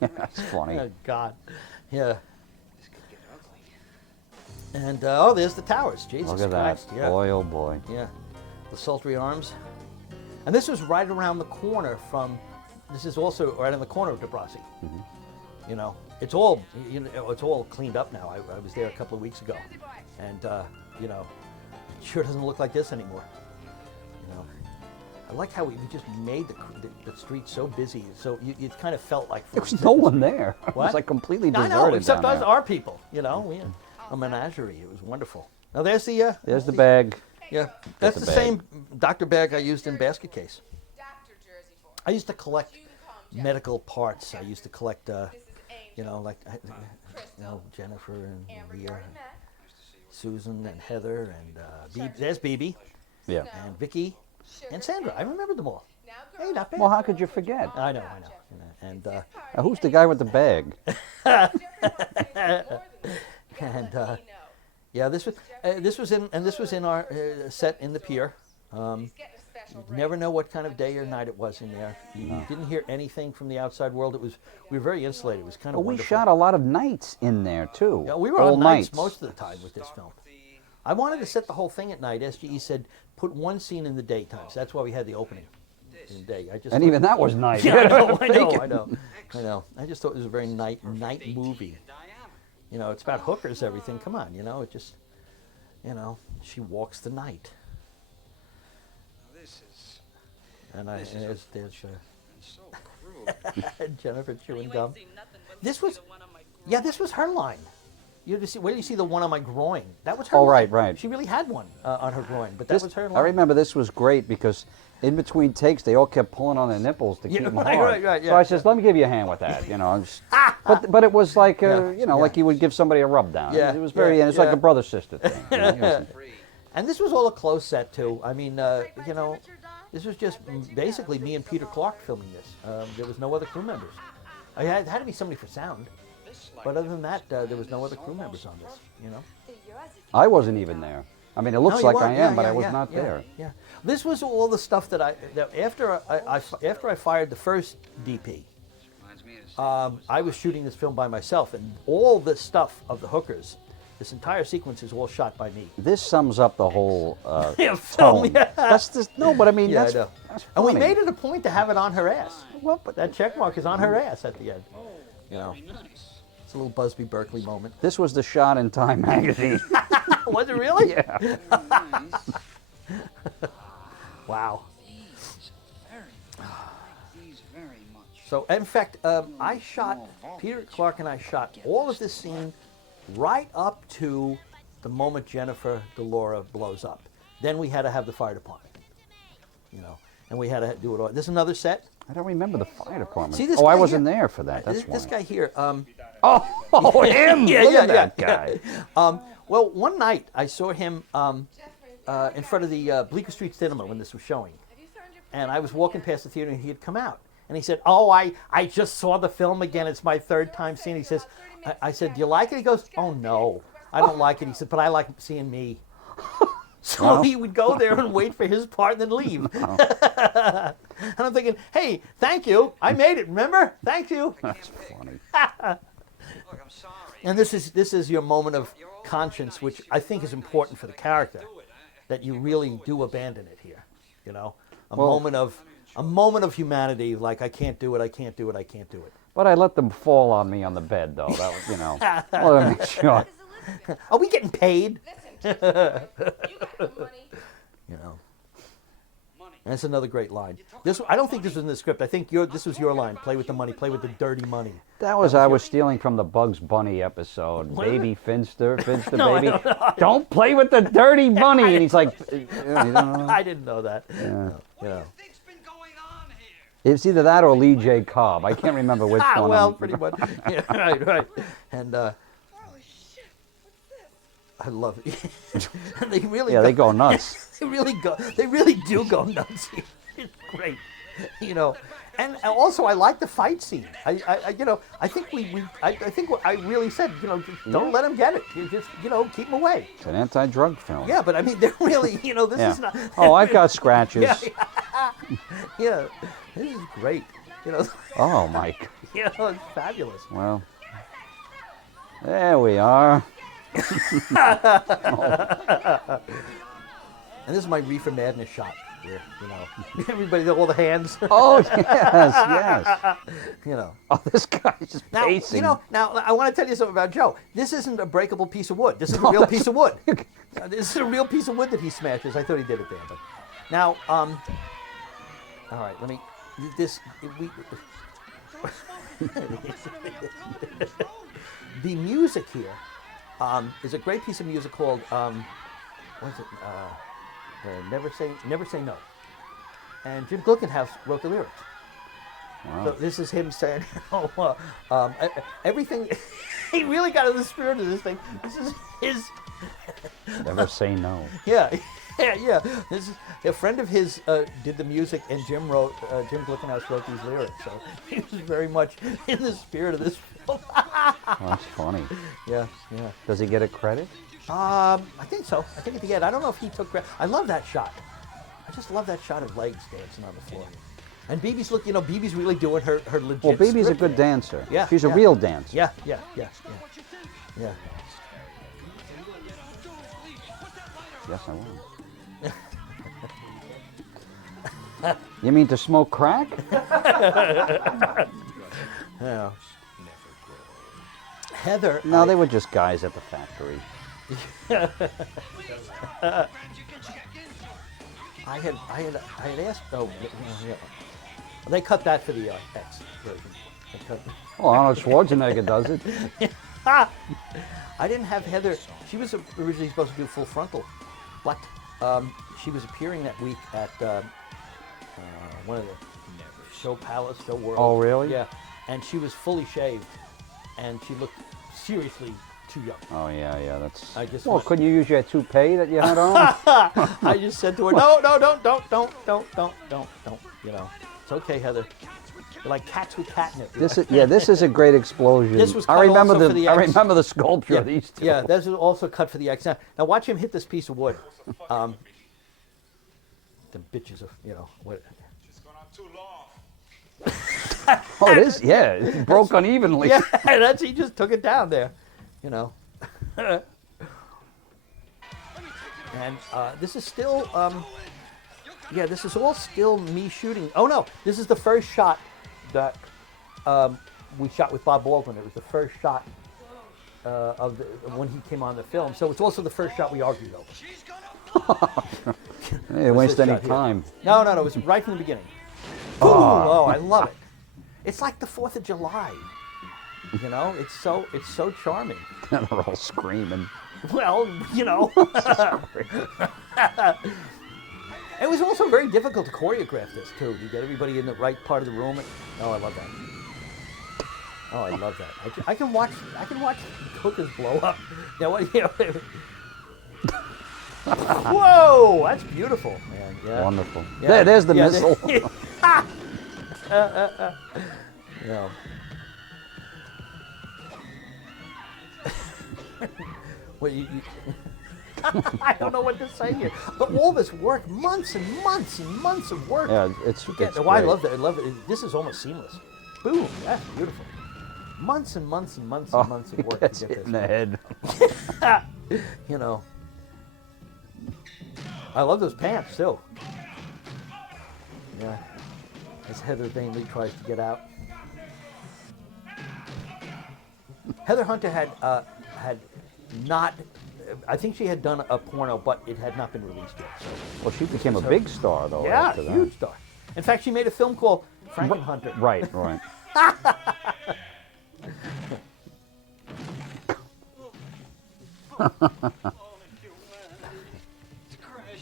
That's funny. Oh God, yeah. And there's the towers. Jesus Look at Christ, that. yeah, Boy, oh boy. yeah, the sultry arms. And this was right around the corner from. This is also right in the corner of Debrasi. Mm-hmm. You know, it's all it's all cleaned up now. I was there a couple of weeks ago, and you know, it sure doesn't look like this anymore. You know, I like how we just made the street so busy, so it kind of felt like There was no one there. It What? was like completely I deserted. know, except down us, there. our people. You know, we had a menagerie. It was wonderful. Now there's the There's the bag. yeah, that's the the bag. same Dr. bag I used in Basket Case. I used to collect medical parts. I used to collect, you know, like you know, Jennifer and Leah, and Susan and Heather and there's BB Yeah. and Vicky and Sandra. I remembered them all. Hey, not bad. Well, how could you forget? I know. And Who's the guy with the bag? and yeah, this was in our set in the pier. You never know what kind of day or night it was in there. You didn't hear anything from the outside world. We were very insulated. It was kind of Well, we wonderful. shot a lot of nights in there, too. Yeah, we were All on nights nights. most of the time with this film. I wanted to set the whole thing at night. SGE said put one scene in the daytime. So that's why we had the opening in the day. And even that was nice. Yeah, I know. I just thought it was a very night movie. You know, it's about hookers, everything. Come on, you know, it just, you know, she walks the night. And there's So cruel. Jennifer chewing gum. This was her line. Where do you see the one on my groin? That was her Oh, line. right. She really had one on her groin, but that was her line. I remember this was great because in between takes, they all kept pulling on their nipples to keep them hard. Right, So I says, let me give you a hand with that, you know. But it was like, you know, like you would give somebody a rub down. Yeah, It was very, and it's like yeah. a brother-sister thing. You know? It was- And this was all a close set too. I mean, you know, this was just basically me and Peter Clark filming this. There was no other crew members. It had to be somebody for sound, but other than that, there was no other crew members on this. You know. I wasn't even there. I mean, it looks No, you like weren't. I am, Yeah, but I yeah, was yeah, not yeah, there. Yeah. This was all the stuff that after I fired the first DP. I was shooting this film by myself, and all the stuff of the hookers, this entire sequence is all shot by me. This sums up the whole Yeah, film, tone. yeah. That's just, no, but I mean, Yeah, that's, I know. that's And we funny. made it a point to have it on her ass. Well, but That check mark is on her ass at the end. You know, it's a little Busby Berkeley moment. this was the shot in Time magazine. Was it really? Yeah. Wow. These very much. So, in fact, I shot, Peter Clark and I shot all of this scene right up to the moment Jennifer Delora blows up. Then we had to have the fire department, you know, and we had to do it all. This is another set. I don't remember the fire department. See this I guy wasn't here? there for that. That's This why. guy here. Oh, him! Yeah, Look yeah, at that yeah. guy. Well, one night I saw him in front of the Bleecker Street Cinema when this was showing. And I was walking past the theater and he had come out. And he said, "Oh, I just saw the film again. It's my third time seeing it." He says, I said, "Do you like it?" He goes, "Oh, no, I don't like it." He said, "But I like seeing me." So Well. he would go there and wait for his part and then leave. And I'm thinking, hey, thank you. I made it, remember? Thank you. That's funny. Look, I'm sorry. And this is your moment of conscience, which I think is important for the character, that you really do abandon it here. You know, a moment of humanity, like I can't do it, I can't do it, I can't do it. But I let them fall on me on the bed, though. That was, you know, I wanted to make sure. Are we getting paid? Listen to me. You got the money. You know. Money. And that's another great line. I don't think this was in the script. I think this was your line. Play with the money. Play with the dirty money. That was I was stealing from the Bugs Bunny episode. Was Baby Finster, No, I baby. don't Don't play with the dirty money. And he's like, you don't know? I didn't know that. Yeah. No, What do yeah. you think's been going on here? It's either that or Lee J. Cobb. I can't remember which one. Well, pretty much. Yeah, right. And Holy shit. What's this? I love it. And they really Yeah, they go nuts. They really do go nuts. It's great, you know. And also, I like the fight scene. I think I think what I really said, you know, just don't let him get it. You just, you know, keep him away. It's an anti-drug film. Yeah, but I mean, they're really, you know, this Yeah. is not. Oh, I've got scratches. Yeah, this is great. You know, Oh, my God. you know, it's fabulous. Well, there we are. And this is my Reefer Madness shot. Where, you know, everybody, all the hands. Oh, yes, yes. You know. Oh, this guy's just Now, pacing. you know, now I want to tell you something about Joe. This isn't a breakable piece of wood. This is a real piece of wood. This is a real piece of wood that he smashes. I thought he did it there, but now, all right, let me. The music here is a great piece of music called what is it? Never Say No. And Jim Glickenhaus wrote the lyrics. Wow. So this is him saying, everything. He really got into the spirit of this thing. This is his. Never say no. Yeah. This is a friend of his did the music, and Jim Glickenhaus wrote these lyrics. So he was very much in the spirit of this film. Oh, that's funny. Yeah. Does he get a credit? I think so. I think at the end. I don't know if he took credit. I love that shot. I just love that shot of legs dancing on the floor. And Beebe's Beebe's really doing her legit. Well, Beebe's a script good there. dancer. Yeah, She's a yeah. real dancer. Yeah. Yes, I will. You mean to smoke crack? Yeah. Heather. No, they were just guys at the factory. I had asked. Oh, yeah. They cut that for the X version. They cut- Oh, Arnold Schwarzenegger does it. I didn't have Heather. She was originally supposed to do Full Frontal, but she was appearing that week at one of the Show Palace, Show World. Oh, really? Yeah, and she was fully shaved, and she looked seriously too young. Oh, yeah, that's... I just Well, went- couldn't you use your toupee that you had on? I just said to her, no, don't. You know, it's okay, Heather. You're like cats with catnip. This is a great explosion. This was I cut remember also for the I X. remember the sculpture Yeah, of these two. yeah, this was also cut for the X. Now watch him hit this piece of wood. The bitches of, you know, what. It's gone on too long. Oh, it is? Yeah, it broke unevenly. Yeah, he just took it down there, you know. And this is still, this is all still me shooting. Oh no, this is the first shot that we shot with Bob Baldwin. It was the first shot of when he came on the film. So it's also the first shot we argued over. They didn't waste any shot here. time. No, it was right from the beginning. Boom! Oh, I love it. It's like the 4th of July. You know, it's so charming. And they're all screaming. Well, you know. It was also very difficult to choreograph this too. You get everybody in the right part of the room. Oh, I love that. Oh, I love that. I can watch hookers blow up. Now what? You know, whoa, that's beautiful, man. Yeah. Wonderful. Yeah. There's the Yeah, missile. Yeah. Well, I don't know what to say here. But all this work, months and months and months of work. Yeah, it's Oh, I great. love that. I love it. This is almost seamless. Boom. That's beautiful. Months and months and months and months of work Gets to get hit this. in the head. You know. I love those pants too. Yeah. As Heather vainly tries to get out. Heather Hunter had not. I think she had done a porno, but it had not been released yet. So. Well, she became a big star, though. Yeah, after that. huge star. In fact, she made a film called Frankenhooker. Right, right.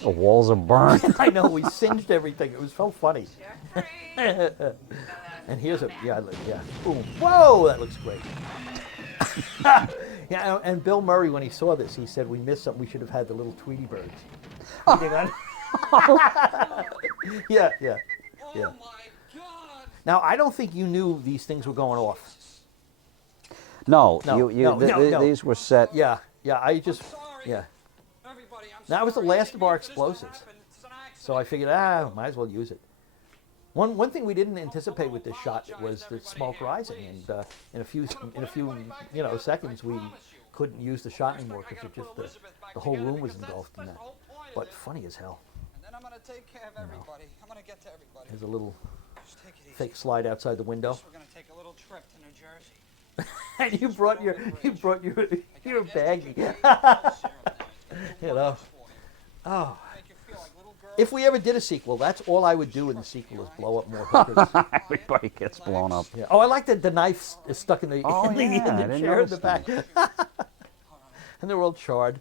The walls are burned. I know, we singed everything. It was so funny. And here's a, yeah, boom. Whoa, that looks great. Yeah, and Bill Murray, when he saw this, he said, we missed something. We should have had the little Tweety birds. Yeah, yeah, yeah. Oh my God! Now, I don't think you knew these things were going off. No, No, no. these were set. Yeah, yeah, I just, Sorry. yeah. Everybody, I'm That was the sorry. last I of our didn't mean for this to explosives. happen. It's an accident. So I figured, might as well use it. One thing we didn't anticipate with this shot was the smoke rising, and in a few seconds we couldn't use the shot anymore because it just the whole room was engulfed in that. But funny as hell. And then I'm gonna take care of everybody. I'm gonna get to everybody. There's a little Just take it easy. fake slide outside the window, We're gonna take a little trip to New Jersey. and you brought your baggie. You know. Oh. Make you feel like little girls. If we ever did a sequel, that's all I would do in the sequel is blow up more hookers. Everybody gets blown up. Yeah. Oh, I like that the knife is stuck in the, Oh, in the, yeah, in I the didn't chair in the notice back. And they're all charred.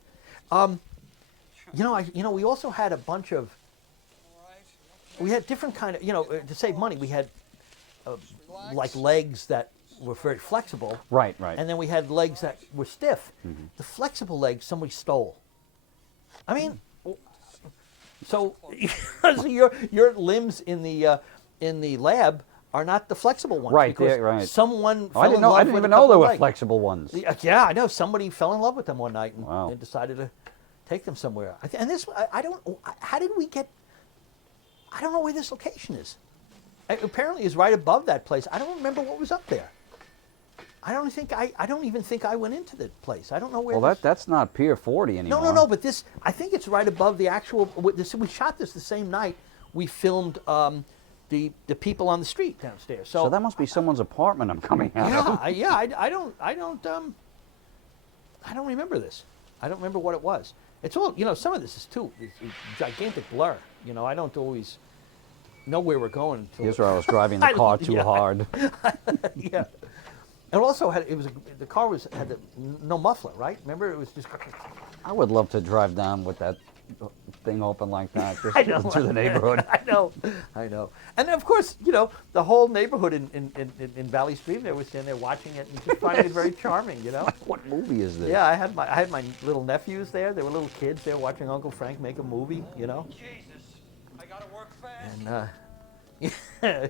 We also had a bunch of, we had different kind of, to save money, we had like legs that were very flexible. Right, right. And then we had legs that were stiff. The flexible legs somebody stole. I mean, so your limbs in the lab are not the flexible ones. Right, because yeah, right. Someone Oh, fell in love I didn't with even a know couple there of were legs. flexible ones. Yeah, I know. Somebody fell in love with them one night and, Wow. and decided to take them somewhere. And this, I don't. How did we get? I don't know where this location is. Apparently, it's right above that place. I don't remember what was up there. I don't even think I went into the place. I don't know where. Well, that's not Pier 40 anymore. No. But this, I think it's right above the actual. We shot this the same night. We filmed the people on the street downstairs. So that must be someone's apartment I'm coming out of. I don't remember this. I don't remember what it was. It's all, some of this is too, it's a gigantic blur. I don't always know where we're going until. Here's where I was driving the car too hard. Yeah. And also the car had no muffler, right? Remember, it was just. I would love to drive down with that thing open like that, just I know. through the neighborhood. I know. And of course, the whole neighborhood in Valley Stream, they were standing there watching it and just finding it very charming, What movie is this? Yeah, I had my little nephews there. They were little kids there watching Uncle Frank make a movie, Jesus, I gotta work fast. And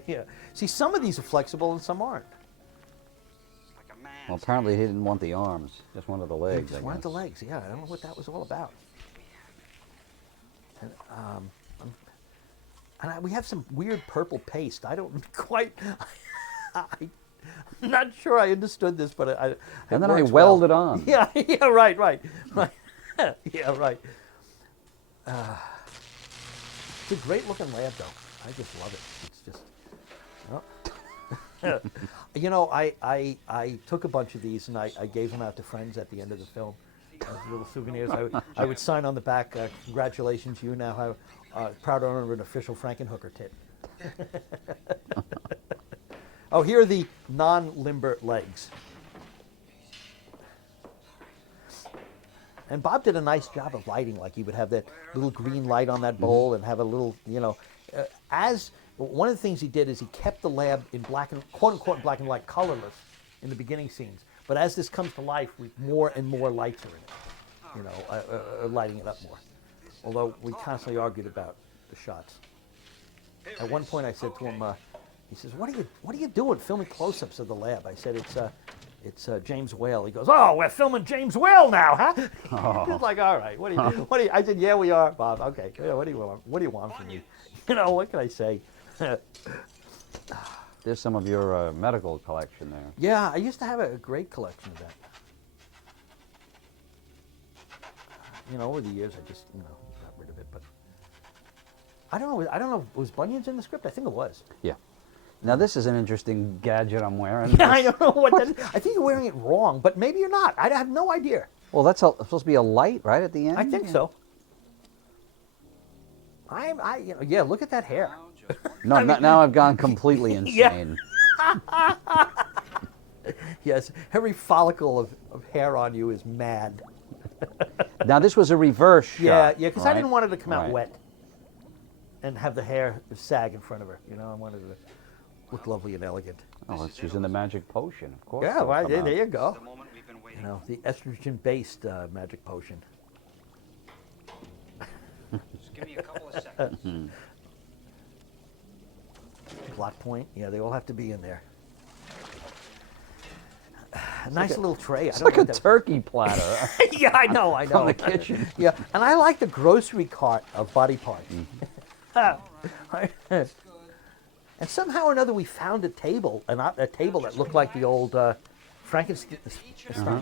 yeah. See, some of these are flexible and some aren't. Like a man. Well, apparently he didn't want the arms, just wanted the legs. Just I wanted the guess. legs. Yeah, I don't know what that was all about. And we have some weird purple paste. I don't quite. I'm not sure I understood this, but And then I works welded well. on. Yeah, right. Yeah, right. It's a great looking lab, though. I just love it. It's just. I took a bunch of these and I gave them out to friends at the end of the film as little souvenirs. I would sign on the back, congratulations, you now have proud owner of an official Frankenhooker tit. Oh, here are the non-limber legs. And Bob did a nice job of lighting, like he would have that little green light on that bowl and have a little, one of the things he did is he kept the lab in black and, quote unquote, black and white, colorless in the beginning scenes. But as this comes to life, more and more lights are in it, lighting it up more. Although we constantly argued about the shots. At one point I said to him, He says, what are you doing filming close-ups of the lab? I said, it's James Whale. He goes, oh, we're filming James Whale now, huh? He's like, all right, what do you, I said, yeah, we are, Bob. Okay, yeah, what do you want from me? You know, what can I say? There's some of your medical collection there. Yeah, I used to have a great collection of that. You know, over the years, I just, got rid of it. But I don't know. Was Bunyan's in the script? I think it was. Yeah. Now this is an interesting gadget I'm wearing. Yeah, I don't know what that is. I think you're wearing it wrong, but maybe you're not. I have no idea. Well, that's supposed to be a light, right, at the end? I think so. Yeah, look at that hair. No, now I've gone completely insane. Yes, every follicle of hair on you is mad. Now this was a reverse shot. Yeah, because I right? didn't want it to come out Right. wet and have the hair sag in front of her. You know, I wanted it to look lovely and elegant. Oh, it's using the magic potion, of course. Yeah, it'll well, come there out. you go. The moment we've been waiting. You know, the estrogen-based magic potion. Just give me a couple of seconds. Plot point. Yeah, they all have to be in there. A nice little tray. It's like a turkey platter. Yeah, I know. From the kitchen. Yeah, and I like the grocery cart of body parts. And somehow or another, we found a table, a table that looked like the old Frankenstein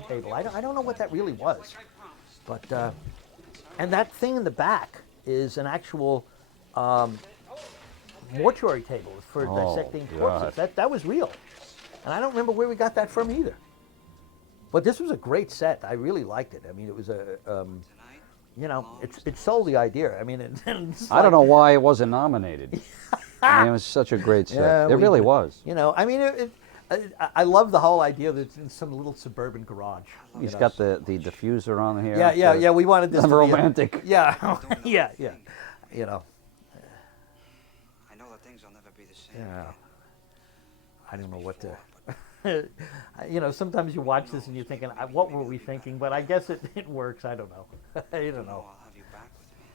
table. I don't know what that really was, but and that thing in the back is an actual mortuary table for dissecting corpses. That was real, and I don't remember where we got that from either. But this was a great set. I really liked it. I mean, it was a it sold the idea. I mean, I don't know why it wasn't nominated. I mean, it was such a great set. Yeah, it really was. You know, I mean, I love the whole idea that it's in some little suburban garage. He's got the diffuser on here. Yeah. We wanted this to be romantic. yeah. You know. I know that things will never be the same. Yeah. again. I don't know what to. You know, sometimes you watch this and you're thinking, what were we thinking? But I guess it works. I don't know. I don't know. I'll have you back with me.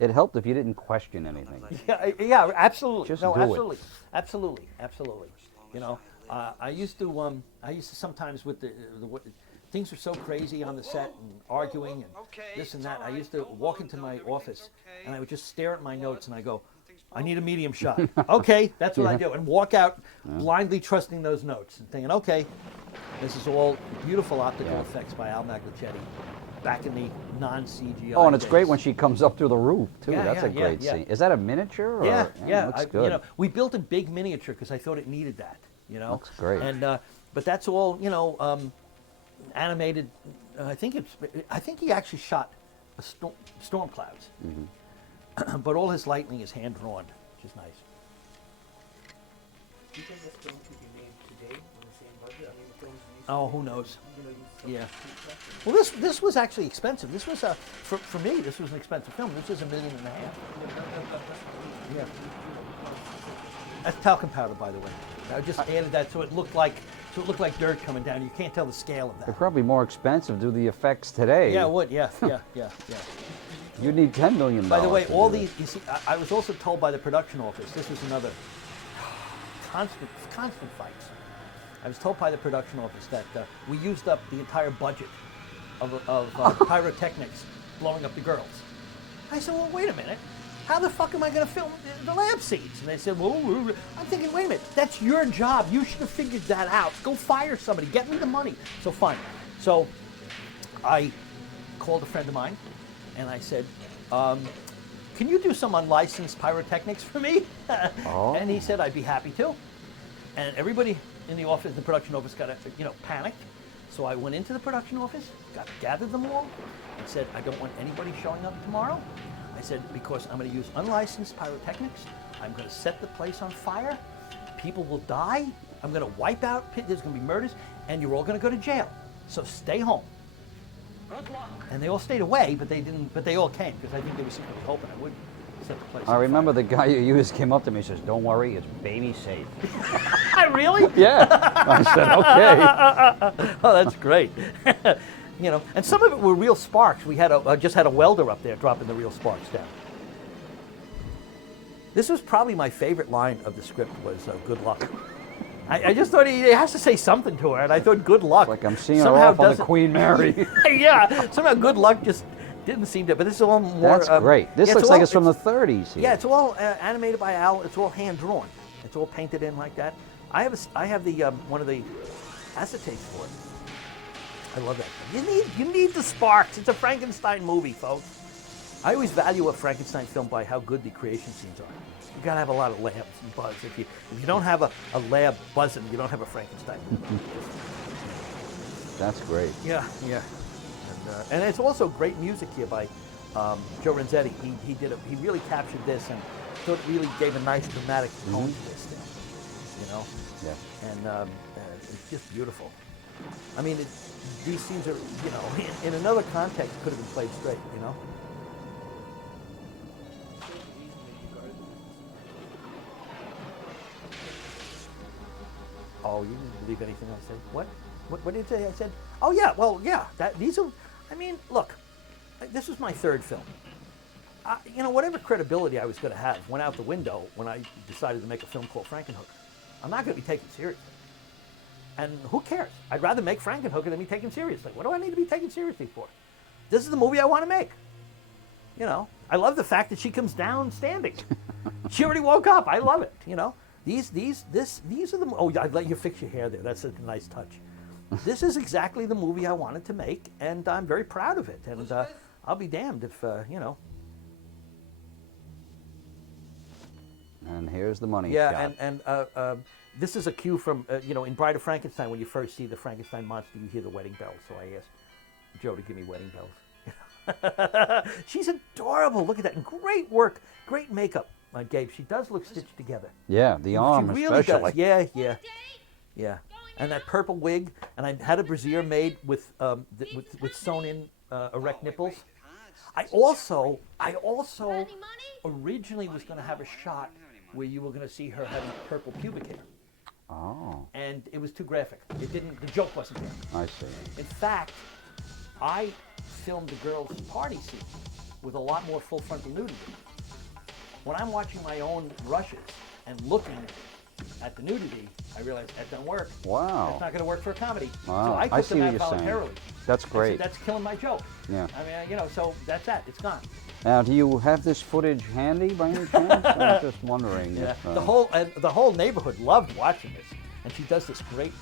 It helped if you didn't question anything. Yeah, absolutely. Just no, do it. absolutely. You know, I used to sometimes with the things are so crazy on the set and arguing and this and that. I used to walk into my office and I would just stare at my notes and I go, I need a medium shot. Okay, that's what I do, and walk out blindly trusting those notes and thinking, okay, this is all beautiful optical effects by Al Maglicetti back in the non-CGI. Oh, and it's days. great when she comes up through the roof too. Yeah, That's a great yeah. scene. Is that a miniature? Or, Yeah. Looks good. You know, we built a big miniature because I thought it needed that. You know, Looks great. And but that's all animated. I think he actually shot storm clouds, but all his lightning is hand drawn, which is nice. Do you think this film could be made today on the same budget? I mean, the films we used Oh, who knows? to, Yeah. Well, this was actually expensive. This was for me. This was an expensive film. This was $1.5 million. Yeah. That's talcum powder, by the way. I just added that so it looked like dirt coming down. You can't tell the scale of They're that. probably more expensive to do the effects today. Yeah, it would. Yeah. You need $10 million. By the way, to all do these. You see, I was also told by the production office. This was another constant fights. I was told by the production office that we used up the entire budget of pyrotechnics blowing up the girls. I said, well, wait a minute. How the fuck am I going to film the lab scenes? And they said, well, I'm thinking, wait a minute. That's your job. You should have figured that out. Go fire somebody. Get me the money. So fine. So I called a friend of mine, and I said, can you do some unlicensed pyrotechnics for me? And he said, I'd be happy to. And everybody in the office, the production office, got panicked. So I went into the production office, gathered them all, and said, I don't want anybody showing up tomorrow. I said, because I'm going to use unlicensed pyrotechnics. I'm going to set the place on fire. People will die. I'm going to wipe out. There's going to be murders, and you're all going to go to jail. So stay home. Good luck. And they all stayed away, but they didn't. But they all came because I think they were secretly hoping I would set the place. I on remember fire. the guy you used came up to me and says, "Don't worry, it's baby safe." Really? Yeah. I said, "Okay." Oh, that's great. And some of it were real sparks. We had just had a welder up there dropping the real sparks down. This was probably my favorite line of the script was "Good luck." I just thought he has to say something to her, and I thought "Good luck." Like I'm seeing her somehow off on the doesn't- Queen Mary. Yeah, somehow "Good luck" just didn't seem to. But this is all more. That's great. This yeah, looks all- like it's from the 30s. Here. Yeah, it's all animated by Al. It's all hand drawn. It's all painted in like that. I have the one of the acetates for it. I love that. You need the sparks. It's a Frankenstein movie, folks. I always value a Frankenstein film by how good the creation scenes are. You gotta have a lot of labs and buzz. If you don't have a lab buzzing, you don't have a Frankenstein movie. That's great. Yeah. And it's also great music here by Joe Renzetti. He really captured this and thought it really gave a nice dramatic tone to this thing. You know. Yeah. And it's just beautiful. I mean, these scenes are, you know, in another context could have been played straight, you know. Oh, you didn't believe anything I said? What? What did you say? I said, oh yeah, well, yeah. These are. I mean, look, this was my third film. You know, whatever credibility I was going to have went out the window when I decided to make a film called Frankenhooker. I'm not going to be taken seriously. And who cares? I'd rather make Frankenhooker than be taken seriously. What do I need to be taken seriously for? This is the movie I want to make. You know, I love the fact that she comes down standing. She already woke up. I love it. You know, these are the. Oh, I'd let you fix your hair there. That's a nice touch. This is exactly the movie I wanted to make, and I'm very proud of it. And I'll be damned if you know. And here's the money Yeah, shot. and this is a cue from, you know, in Bride of Frankenstein, when you first see the Frankenstein monster, you hear the wedding bells. So I asked Joe to give me wedding bells. She's adorable. Look at that. And great work. Great makeup, Gabe. She does look stitched together. Yeah, the arm She really especially. does. Yeah. And that purple wig. And I had a brassiere made with sewn in erect nipples. I also originally was going to have a shot where you were going to see her having purple pubic hair. Oh, And it was too graphic. It didn't. The joke wasn't there. I see. In fact, I filmed the girls' party scene with a lot more full frontal nudity. When I'm watching my own rushes and looking at the nudity, I realized that doesn't work. Wow. It's not going to work for a comedy. Wow. So I I took see them what out you're saying. voluntarily. That's I said, great. that's killing my joke. Yeah. I mean, you know, so that's that. It's gone. Now, do you have this footage handy by any chance? I'm just wondering. Yeah. If, The whole neighborhood loved watching this, and she does this great.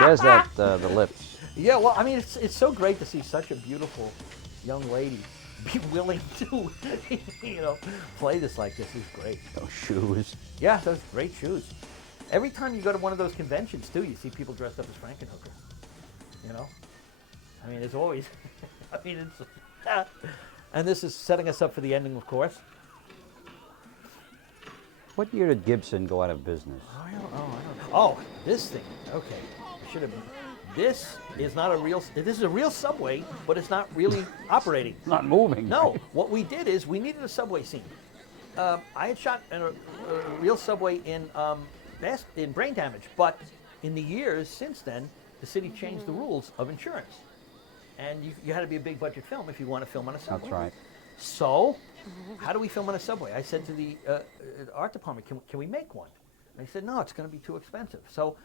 there's that the lips. Yeah, well, I mean, it's so great to see such a beautiful young lady be willing to, you know, play this like this. Is great. Those shoes. Yeah, those great shoes. Every time you go to one of those conventions, too, you see people dressed up as Frankenhooker. You know? I mean, it's always... I mean, it's... and this is setting us up for the ending, of course. What year did Gibson go out of business? I don't know. Oh, this thing. Okay. I should have... This is not a real... This is a real subway, but it's not really operating. Not moving. No. What we did is we needed a subway scene. I had shot a real subway in Brain Damage, but in the years since then, the city changed the rules of insurance. And you had to be a big budget film if you want to film on a subway. That's right. So, how do we film on a subway? I said to the art department, can we make one? And they said, no, it's going to be too expensive. So,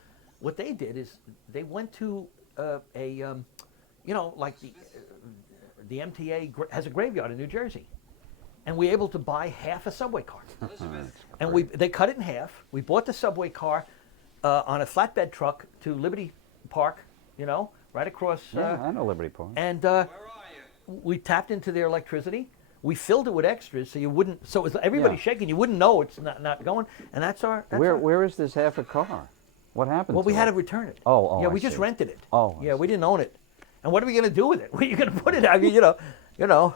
what they did is they went to you know, like the MTA has a graveyard in New Jersey. And we were able to buy half a subway car. And they cut it in half. We bought the subway car on a flatbed truck to Liberty Park, you know, right across. Yeah, I know Liberty Park. And we tapped into their electricity. We filled it with extras, so you wouldn't. So it was everybody Yeah. shaking. You wouldn't know it's not going. And that's our. Where is this half a car? What happened Well, to we had it? to return it. Oh, Yeah, I we just see. rented it. Oh, I Yeah, we see. didn't own it. And what are we going to do with it? Where are you going to put it? I mean, you know.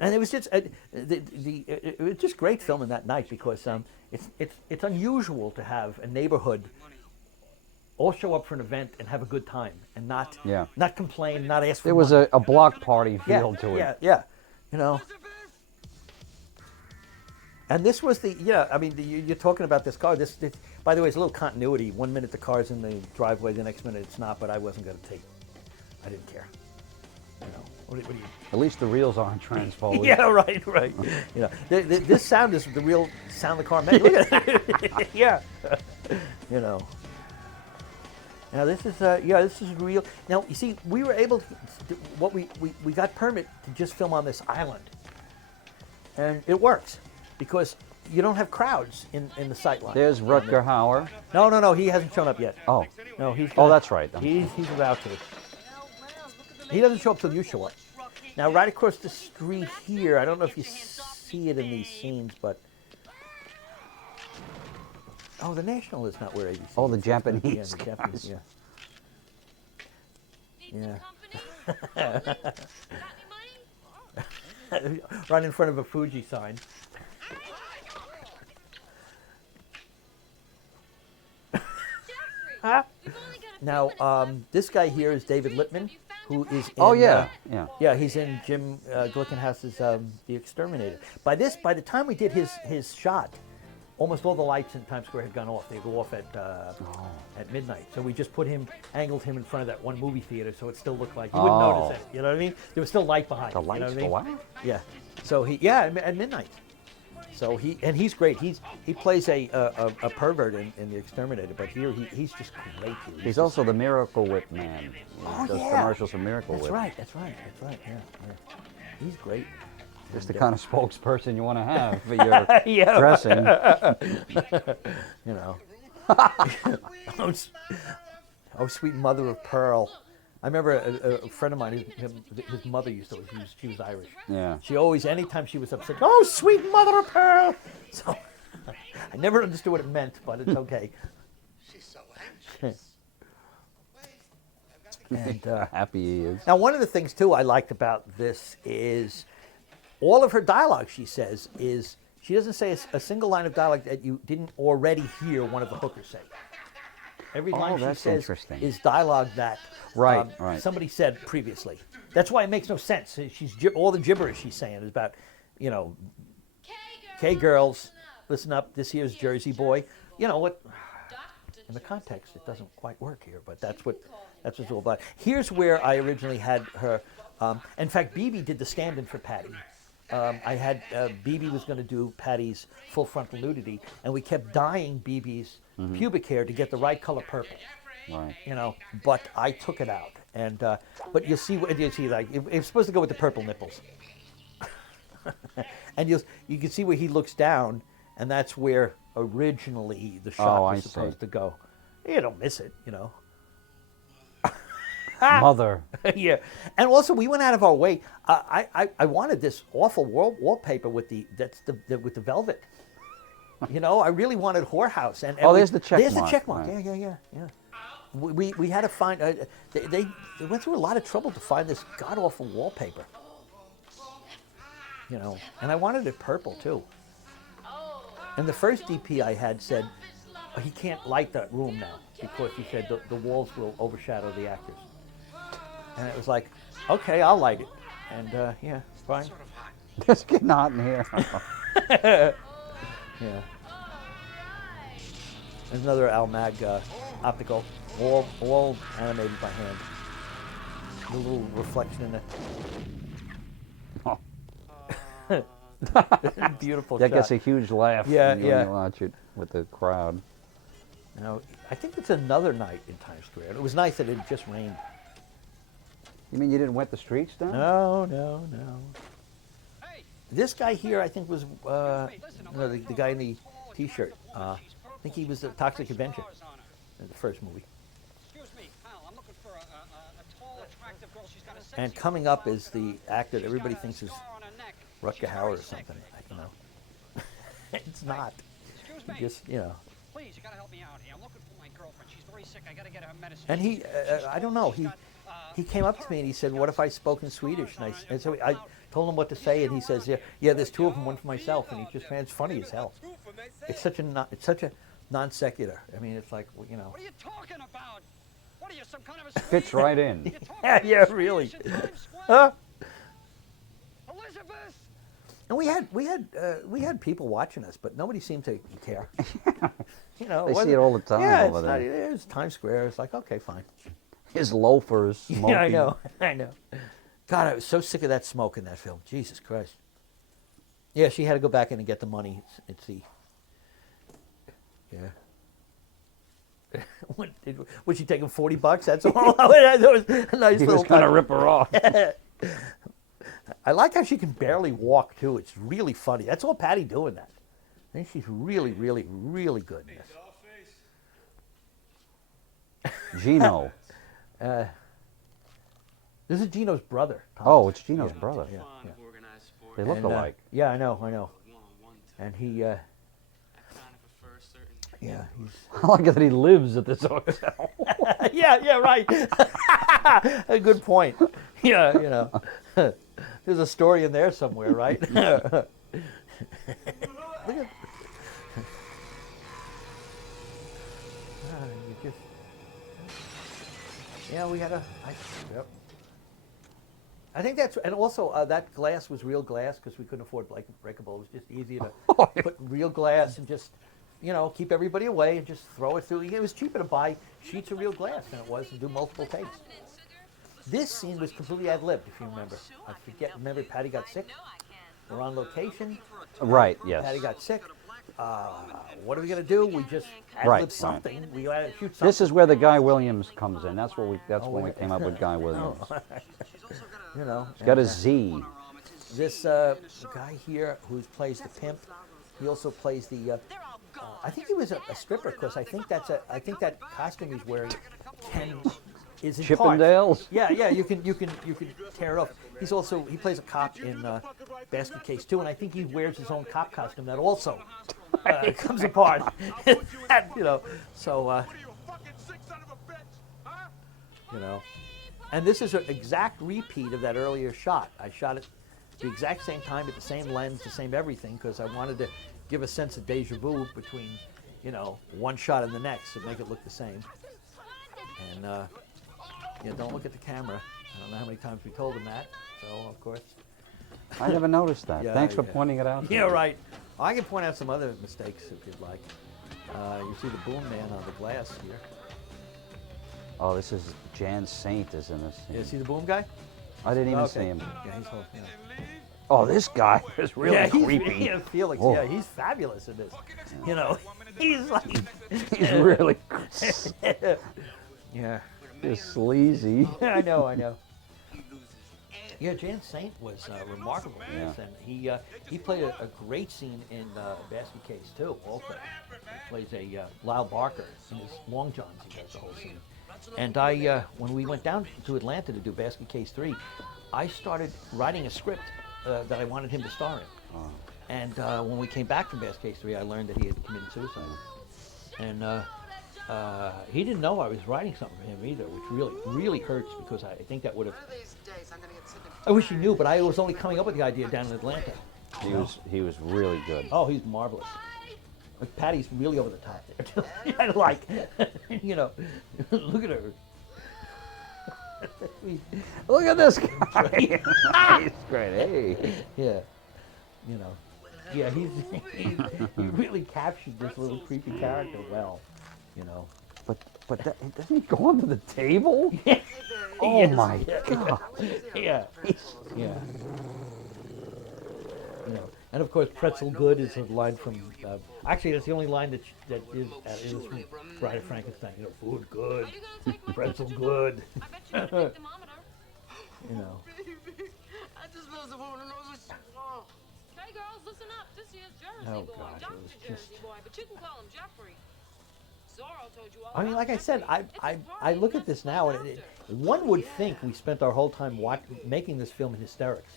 And it was just it was just great filming that night because it's unusual to have a neighborhood all show up for an event and have a good time and not complain, not ask for There was money. a block party feel to it. Yeah, you know. And this was I mean, you're talking about this car. This, by the way, it's a little continuity. 1 minute the car's in the driveway, the next minute it's not, but I wasn't going to take. I didn't care, you know. What do you? At least the reels aren't transposed. Yeah, right. You know, this sound is the real sound the car made. Look at it. Yeah. You know. Now this is this is real. Now you see, we were able to we got permit to just film on this island, and it works because you don't have crowds in the sight line. There's Rutger Hauer. No, he hasn't shown up yet. Oh. No, he's. Oh, that's right. He's about to. He doesn't show up till you show up. Now, right across the street here, I don't know if you see it in these scenes, but oh, the National is not where ABC. Oh, the is. Japanese. Yeah, the Japanese. Yeah. Right in front of a Fuji sign. Now, this guy here is David Lippman, who is in, Oh, yeah. yeah, he's in Jim Glickenhaus's The Exterminator. By the time we did his shot, almost all the lights in Times Square had gone off. They go off at midnight. So we just angled him in front of that one movie theater, so it still looked like you wouldn't notice it. You know what I mean? There was still light behind. The you know lights what I mean? go out? Yeah. So at midnight. So he's great. He plays a pervert in The Exterminator, but here he's just great. Here. He's also the Miracle Whip man. Oh, He does yeah. commercials for Miracle That's Whip. right. Yeah. He's great. Just the kind of spokesperson you want to have for your Yeah. dressing. You know. Oh, sweet mother of pearl. I remember a friend of mine, his mother used to, she was Irish. Yeah. She always, anytime she was upset, oh, sweet mother of pearl. So I never understood what it meant, but it's okay. She's so anxious. And Happy he is. now, one of the things, too, I liked about this is all of her dialogue, she says, is she doesn't say a single line of dialogue that you didn't already hear one of the hookers say. Every line she that's says interesting. is dialogue that Right. somebody said previously. That's why it makes no sense. All the gibberish she's saying is about, you know, "K girls, listen up. This here's Jersey boy." You know what? In the context, it doesn't quite work here, but that's what it's all about. Here's where I originally had her. In fact, BB did the stand-in for Patty. I had BB was going to do Patty's full frontal nudity, and we kept dyeing BB's pubic hair to get the right color purple. Right. You know, but I took it out, and but you see like it's supposed to go with the purple nipples, and you can see where he looks down, and that's where originally the shot was supposed to go. You don't miss it, you know. Mother. Yeah, and also we went out of our way. I wanted this awful wallpaper with the velvet. You know, I really wanted whorehouse. And there's the check There's mark. the check mark. Right. Yeah. We had to find. They went through a lot of trouble to find this god awful wallpaper. You know, and I wanted it purple too. And the first DP I had said, oh, he can't light that room now because he said the walls will overshadow the actors. And it was like, okay, I'll light it. And yeah, fine. It's getting hot in here. Yeah. There's another Almag optical, all animated by hand. The little reflection in it. Beautiful That shot. gets a huge laugh Yeah, when yeah. you watch it with the crowd. Now, I think it's another night in Times Square. It was nice that it just rained. You mean you didn't wet the streets down? No. This guy here, I think, was the guy in the T-shirt. I think he was a Toxic Avenger in the first movie. Excuse me, pal. I'm looking for a tall, attractive girl. She's got a sexy And coming up is the actor that She's everybody got a thinks is scar on her neck. Rutger She's Hauer very or something. sexy. I don't know. It's not. Excuse He me. just, you know. Please, you gotta help me out here. I'm looking for my girlfriend. She's very sick. I gotta get her medicine. And he, She's I don't know, she's got, he came up to me and he said, "What if I spoke in Swedish?" And so I told him what to say, and he says, "Yeah, there's two of them, one for myself." And he just, man, it's funny as hell. It's such a non sequitur. I mean, it's like, well, you know. What are you talking about? What are you, some kind of a Fits right in. You're talking Yeah, about really. Swedish in Times Square? Huh? Elizabeth! And we had people watching us, but nobody seemed to care. You know, They see wasn't- it all the time Yeah, over it's not, there. it's Times Square. It's like, okay, fine. His loafers smoking. Yeah, I know. God, I was so sick of that smoke in that film. Jesus Christ. Yeah, she had to go back in and get the money. It's the... Yeah. Was she taking $40? That's all. That was a nice He little was going to touch. rip her off. I like how she can barely walk too. It's really funny. That's all Patty doing that. I think she's really, really, really good in this. Gino. This is Gino's brother. Thomas. Oh, it's Gino's brother. Yeah, yeah. They look And, alike. yeah, I know. And he, yeah, he's. I like that he lives at this hotel. yeah, right. A good point. Yeah, you know, there's a story in there somewhere, right? Look at. You just. Yeah, we had a. Yep. I think that's, and also that glass was real glass because we couldn't afford breakable. It was just easier to put real glass and just, you know, keep everybody away and just throw it through. It was cheaper to buy sheets of real glass than it was to do multiple takes. This scene was completely ad-libbed, if you remember. I forget, remember Patty got sick? We're on location. Right, yes. Patty got sick. What are we going to do? We just ad-lib Right, something. We got to shoot something. This is where the Guy Williams comes in. That's what we. That's when we came up with Guy Williams. You know. He's got a Z. This guy here who plays the pimp, he also plays the. I think he was a stripper because I think that costume he's wearing is in Chippendales? parts. Yeah. You can tear it off. He plays a cop in Basket Case 2, and I think he wears his own cop costume that also comes apart. You know, so you know. And this is an exact repeat of that earlier shot. I shot it the exact same time at the same lens, the same everything, because I wanted to give a sense of deja vu between, you know, one shot and the next to make it look the same. And, yeah, don't look at the camera. I don't know how many times we told him that, so, of course. I never noticed that. Yeah, Thanks for yeah. pointing it out. Yeah, right. I can point out some other mistakes if you'd like. You see the boom man on the glass here. Oh, this is Jan Saint is in this scene. Yeah, see the boom guy? I didn't even Okay. see him. Yeah, he's whole, yeah. Oh, this guy is really yeah, creepy. Yeah, Felix. Oh. Yeah, he's fabulous in this. You know, he's like. He's really Yeah. just sleazy. I know. Yeah, Jan Saint was remarkable in this, and he played a great scene in Basket Case 2 also. He plays a Lyle Barker in his Long Johns. He does the whole scene. And when we went down to Atlanta to do Basket Case 3, I started writing a script that I wanted him to star in. And when we came back from Basket Case 3, I learned that he had committed suicide. And he didn't know I was writing something for him either, which really hurts because I think that would have. I wish he knew, but I was only coming up with the idea down in Atlanta. He was really good. Oh, he's marvelous. Like Patty's really over the top there too. I like, you know, look at her. Look at this guy. He's great. Hey. Yeah, you know, yeah, he really captured this little creepy character well, you know. But doesn't he go under the table? Oh Yes. my God. Yeah, yeah. You know, and of course, pretzel good is a line from. Actually, that's the only line that is from Bride of Frankenstein. You know, food good, pretzel good. I bet you can take thermometer. You know. I just love the woman who knows what she wants. Hey girls, listen up. This here's Jersey Oh, boy. gosh, it Dr. was Jersey just- boy, but you can call him Jeffrey. Zorro told you all I mean, about like I said, Jeffrey. I look at this now, and one would think we spent our whole time making this film in hysterics.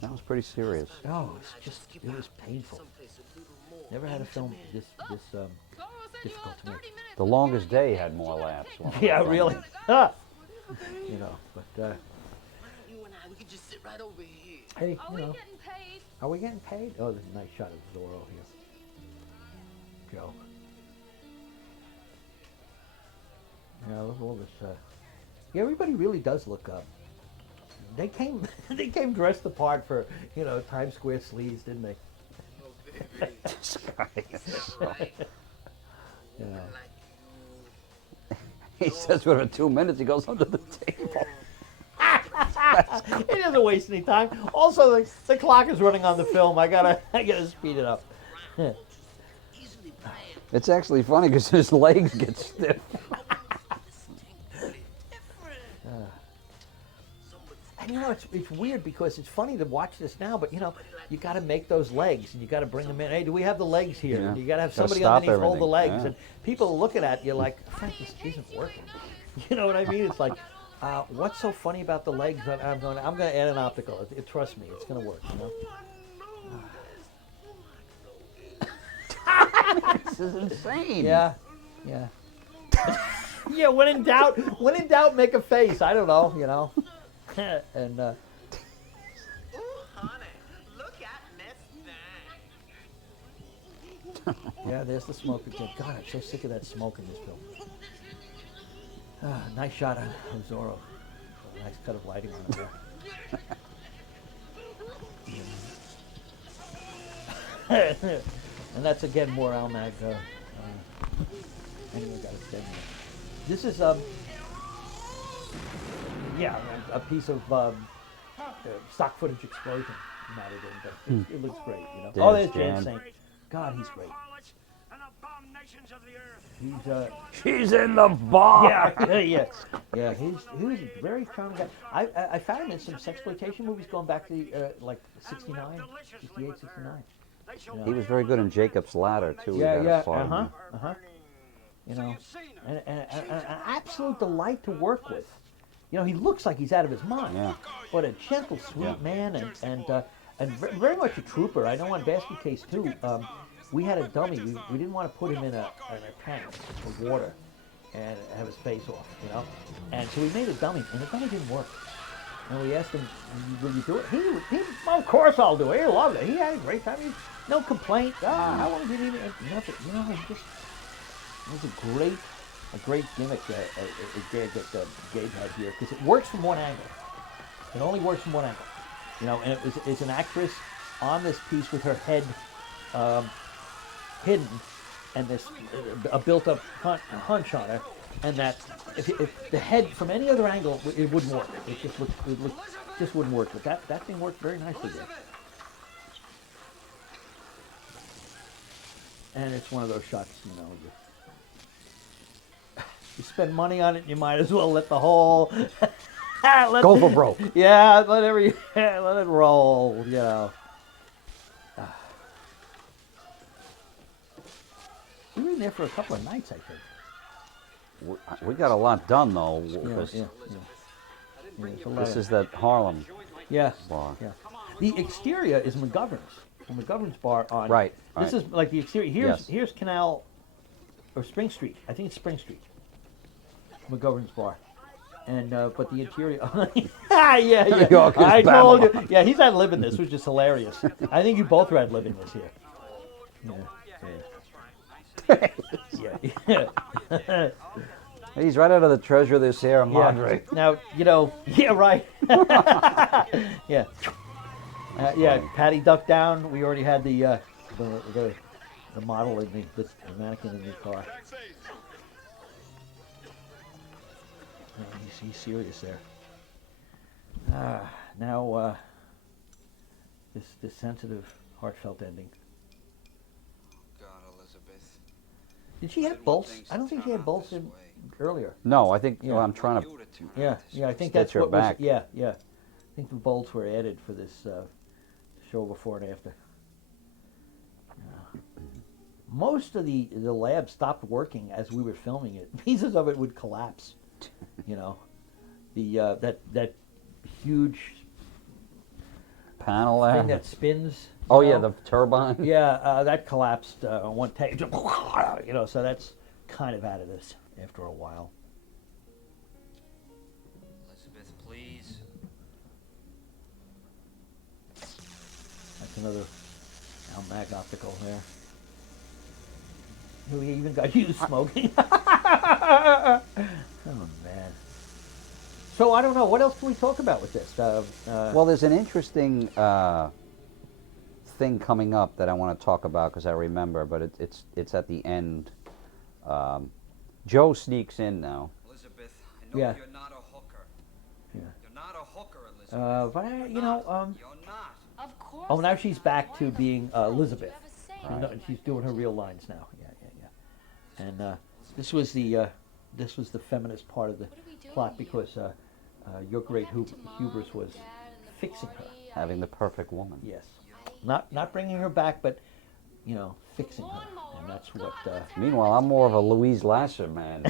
That was pretty serious. Oh, it was painful. Never had a film this difficult to make. The Longest Day had more laughs. Yeah, really. Ah. You know, but You and I, we could just sit right over here. hey, Are you we know, getting paid? are we getting paid? Oh, there's a nice shot of Zorro here. Joe. Yeah, look at all this. Yeah, everybody really does look up. They came dressed the part for, you know, Times Square sleaze, didn't they? This guy is so- You know. He says within 2 minutes he goes under the table. It doesn't waste any time. Also, the clock is running on the film. I gotta speed it up. It's actually funny because his legs get stiff. And you know, it's weird because it's funny to watch this now, but you know, you got to make those legs and you got to bring them in. Hey, do we have the legs here? Yeah. And you got to have Gotta somebody stop underneath hold the everything, legs, yeah. and people are looking at you like, Frank, this isn't working. You know what I mean? It's like, what's so funny about the legs? I'm going to add an optical. Trust me, it's going to work. You know? This is insane. Yeah, yeah. Yeah, when in doubt, make a face. I don't know, you know. And Ooh, honey, look at this thing. yeah, there's the smoke again. God, I'm so sick of that smoke in this film. Nice shot on Zorro. Nice cut of lighting on him there. And that's again more Almag. Anyway, got it dead. This is yeah, a piece of stock footage explosion mounted in, but it looks great, you know. Oh, there's Jan Saint. God, he's great. She's in the bar. Yeah. He's a very charming guy. I found him in some sexploitation movies going back to like 69, 68, 69. He was very good in Jacob's Ladder too. Yeah. You know, and an absolute delight to work with. You know, he looks like he's out of his mind. Yeah. But a gentle, sweet man, and very much a trooper. I know on Basket Case 2, we had a dummy. We didn't want to put him in a tank of water and have his face off, you know. And so we made a dummy, and the dummy didn't work. And we asked him, "Will you do it?" He of course I'll do it. He loved it. He had a great time. No complaint. How long did he? Nothing. You know, it was a great gimmick that Gabe had here, because it works from one angle. It only works from one angle, you know. And it's an actress on this piece with her head hidden, and this a built-up hunch on her, and that if the head from any other angle, it wouldn't work. It just wouldn't work. But that thing worked very nicely there. And it's one of those shots, you know. You spend money on it, you might as well let the whole Go for broke. Yeah, let it roll, you know. We were in there for a couple of nights, I think. We got a lot done though. Yeah. This is that Harlem bar. Yeah. The exterior is McGovern's bar on. Right. This is like the exterior. Yes. Here's Canal or Spring Street. I think it's Spring Street. McGovern's bar. And but the interior. Yeah. I told you. Yeah, he's ad libbing this, which is hilarious. I think you both are ad libbing this here. Yeah. He's right out of the Treasure of the Sierra Madre. Now, you know, yeah, right. Yeah. Patty ducked down. We already had the model in the mannequin in the car. He's serious there. Now, this sensitive, heartfelt ending. God, Elizabeth. Did she have bolts? I don't think she had bolts in earlier. No, I think Yeah. I'm trying to. Yeah, I think Stitch that's her what back. was. Yeah. I think the bolts were added for this show before and after. Most of the lab stopped working as we were filming it. Pieces of it would collapse. You know, the that huge Panel thing there. that spins. Oh you yeah, know? the turbine. Yeah, that collapsed on one take. You know, so that's kind of out of this after a while. Elizabeth, please. That's another Almag optical there. We even got you smoking. Oh man. So I don't know. What else can we talk about with this? Well, there's an interesting thing coming up that I want to talk about because I remember, but it's at the end. Joe sneaks in now. Elizabeth, I know Yeah. you're not a hooker. Yeah. You're not a hooker. But you know, You're not. Of course. oh, now she's back to being Elizabeth. You have a say. She's doing her real lines now. Yeah. And this was the feminist part of the What are we doing plot here? because your great hubris was fixing her. Having the perfect woman. Yes, not bringing her back, but you know, fixing her, and that's what. Meanwhile, I'm more of a Louise Lasser man.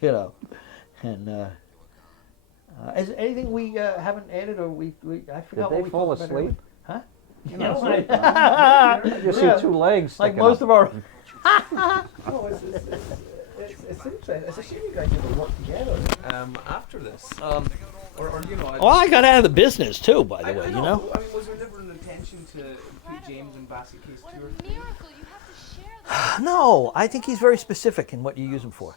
You know, and is there anything we haven't added, or we I forgot Did what they we fall talked about earlier. asleep? Huh? You Yeah, know, right. I just see Yeah. two legs. Like sticking most up. of our. Oh, it's interesting. It's a shame you guys never worked together. After this, or you know. Well, I got out of the business too, by the I way. know. You know. I mean, was there never an intention to put James in Basket Case What 2 or a 3? miracle. You have to share that. No, I think he's very specific in what you use him for,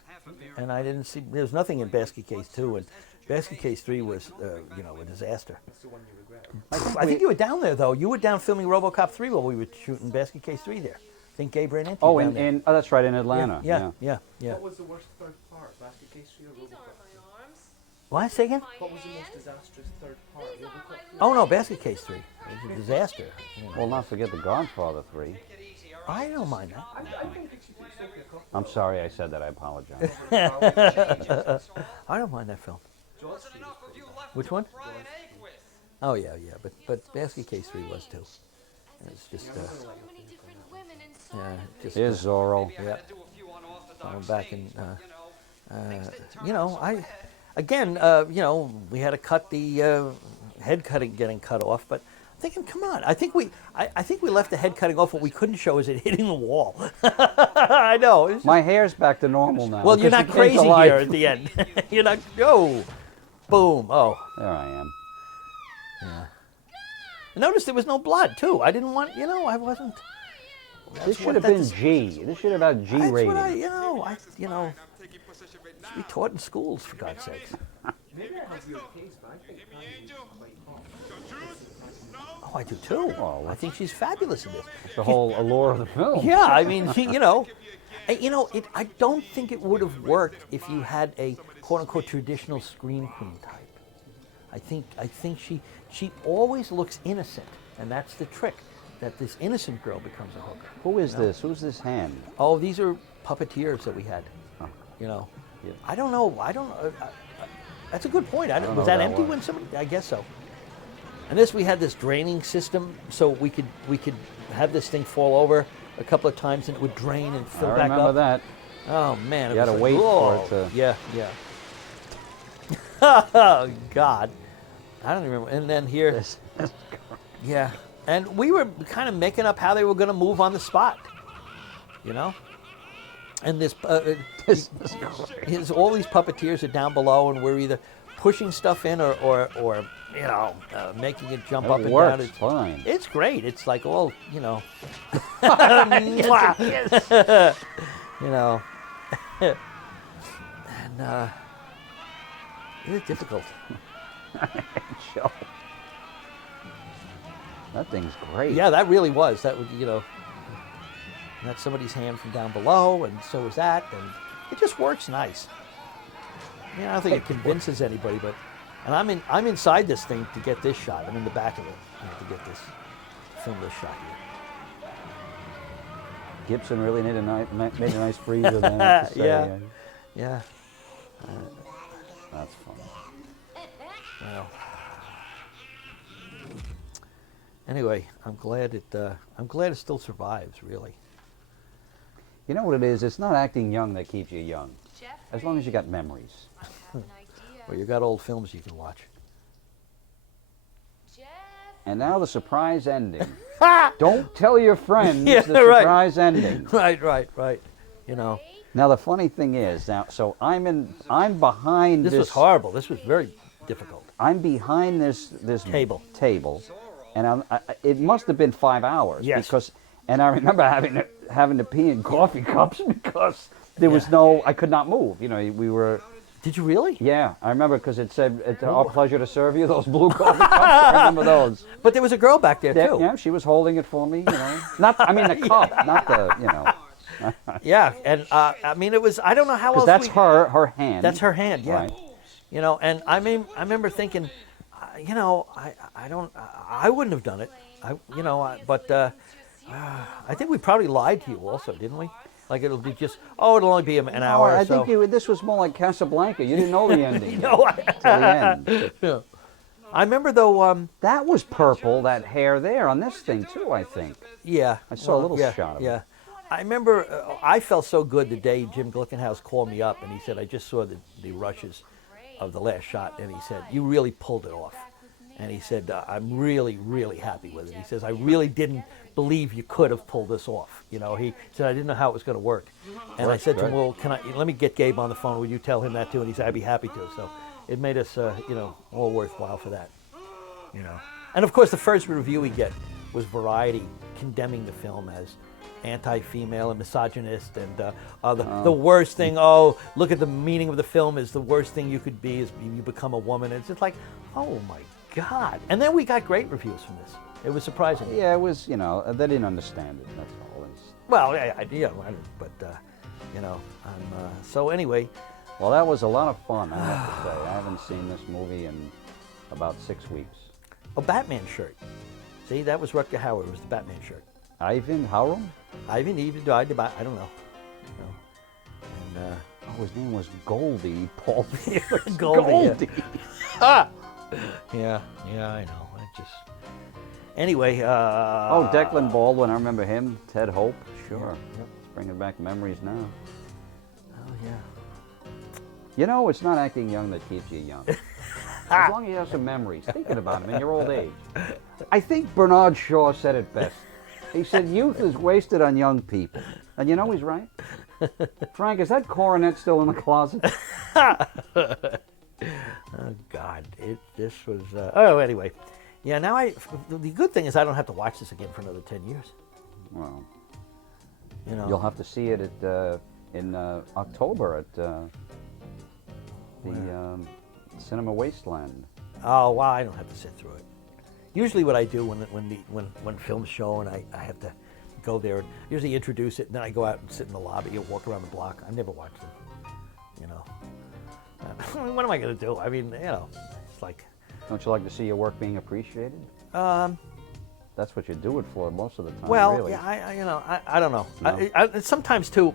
and I didn't see. There's nothing in Basket Case 2, and Basket Case 3 was, you know, a disaster. That's the one you regret. I think you were down there though. You were down filming RoboCop 3 while we were shooting Basket Case 3 there. I think Gabe ran into Oh, you down there. oh, that's right, in Atlanta. Yeah. What was the worst third part? Basket Case 3 or These RoboCop? aren't my arms. What? Say again? My What was the most hands. disastrous third part? RoboCop 3? Oh no, Basket Case 3. It was a disaster. You know. Well, not forget the Godfather 3. I don't mind that. I don't think you should take Sophia Coppola. I'm sorry I said that. I apologize. I don't mind that film. George Street was pretty bad. Which one? Oh yeah, but Basket Case 3 was too. It's just, So many different women inside yeah, of me. just. Here's Zorro. Yeah. Going back and, you know, you know, we had to cut the head cutting getting cut off, but I'm thinking, come on, I think we left the head cutting off. What we couldn't show is it hitting the wall. I know. It's My hair's back to normal now. well, you're because not she came to crazy life. here at the end. You're not. Oh, boom. Oh. There I am. Notice there was no blood too. I didn't want. You know, I wasn't. This should what- have been that's- G. This should have had G That's rating. what you know, should be taught in schools for God's sakes. Maybe I have your taste, but I think Patty was quite hot. Oh, I do too. Oh, I think she's fabulous in this. The whole allure of the film. Yeah, I mean, you know, I don't think it would have worked if you had a quote unquote traditional screen queen type. I think she always looks innocent, and that's the trick. That this innocent girl becomes a hooker. Who is this? Who's this hand? Oh, these are puppeteers that we had. Oh. You know, Yeah. I don't know. That's a good point. don't Was know that that empty one. when somebody? I guess so. And we had this draining system, so we could have this thing fall over a couple of times, and it would drain and fill I back remember up. that. Oh man, You it had was to like, wait for it whoa. to- Yeah. Oh God, I don't even remember. And then here, This. yeah, and we were kind of making up how they were going to move on the spot, you know. And this, This all these puppeteers are down below, and we're either pushing stuff in or you know, making it jump up It and works down. fine. It's great. It's like all, you know. You know. And it's difficult. Show. That thing's great. Yeah, that really was. That would, you know, that's somebody's hand from down below, and so is that, and it just works nice. I mean, I don't think it convinces anybody, but, and I'm inside this thing to get this shot. I'm in the back of it to get this, film this shot here. Gibson really made a nice freezer there. I have to say. Yeah. Yeah. That's fun. Well. Anyway, I'm glad it still survives. Really. You know what it is? It's not acting young that keeps you young. Jeffrey, As long as you got memories. I have an idea. Well, you got old films you can watch. Jeff, And now the surprise ending. Don't tell your friends Yeah, the right. surprise ending. Right. You know, Now the funny thing is, so I'm behind this was horrible. This was very difficult. I'm behind this Table. and it must have been 5 hours. Yes. Because, and I remember having to pee in coffee cups because there was Yeah. I could not move. You know, we were. Did you really? Yeah, I remember because it said, "It's our pleasure to serve you." Those blue coffee cups. I remember those. But there was a girl back there too. Yeah, she was holding it for me. You know, I mean the cup, not the. You know, Yeah, and I mean it was. I don't know how else. because that's we, her hand. That's her hand. Yeah. Right. You know, and I remember thinking, you know, I wouldn't have done it. I think we probably lied to you also, didn't we? Like it'll be just, it'll only be an hour or so. I think this was more like Casablanca. You didn't know the ending. No, till the end. Yeah. I remember though. That was purple. That hair there on this thing too. I think. Yeah. I saw a little shot of it. Yeah. I remember I felt so good the day Jim Glickenhaus called me up and he said, I just saw the rushes of the last shot, and he said, you really pulled it off. And he said, I'm really, really happy with it. He says, I really didn't believe you could have pulled this off. You know, he said, I didn't know how it was going to work. And I said to him, well, let me get Gabe on the phone. Would you tell him that too? And he said, I'd be happy to. So it made us, all worthwhile for that. You know. And of course, the first review we get was Variety condemning the film as anti-female and misogynist, and the worst thing. Look at the meaning of the film is the worst thing you could be is you become a woman. It's just like, oh my God! And then we got great reviews from this. It was surprising. Yeah, it was. They didn't understand it. That's all. So anyway. Well, that was a lot of fun. I have to say, I haven't seen this movie in about 6 weeks. A Batman shirt. See, that was Rutger Hauer. It was the Batman shirt. Ivan Hauer? Ivan even died about, I don't know. And, his name was Goldie. Paul Goldie. Yeah, I know. Anyway. Declan Baldwin. I remember him. Ted Hope. Sure. Yeah. It's bringing back memories now. Oh, yeah. You know, it's not acting young that keeps you young. As long as you have some memories, thinking about them in your old age. I think Bernard Shaw said it best. He said, youth is wasted on young people. And you know he's right. Frank, is that coronet still in the closet? Oh, God. This was... anyway. Yeah, now the good thing is I don't have to watch this again for another 10 years. Well, you know. You'll have to see it in October at the Cinema Wasteland. Oh, wow, I don't have to sit through it. Usually what I do when films show and I have to go there, and usually introduce it, and then I go out and sit in the lobby or walk around the block. I never watch them, you know. What am I going to do? I mean, it's like... Don't you like to see your work being appreciated? That's what you do it for most of the time, well, really. yeah, I don't know. No. I sometimes, too,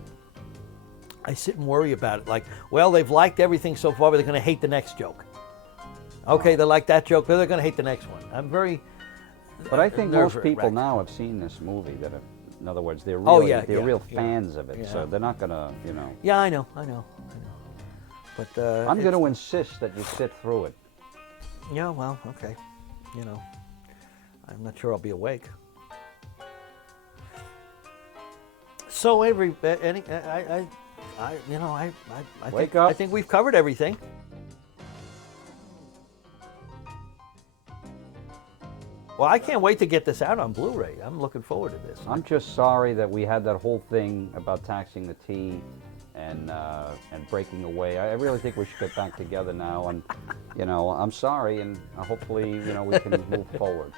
I sit and worry about it. Like, well, they've liked everything so far, but they're going to hate the next joke. Okay, they like that joke, but they're going to hate the next one. I'm very But I think most people nerve-wracked. now have seen this movie. In other words, they're really, they're real yeah. fans of it, Yeah. so they're not going to, Yeah, I know. But I'm going to insist that you sit through it. Yeah, well, okay. I'm not sure I'll be awake. So Wake up. I think we've covered everything. Well, I can't wait to get this out on Blu-ray. I'm looking forward to this. I'm just sorry that we had that whole thing about taxing the tea and breaking away. I really think we should get back together now, and I'm sorry, and hopefully we can move forward.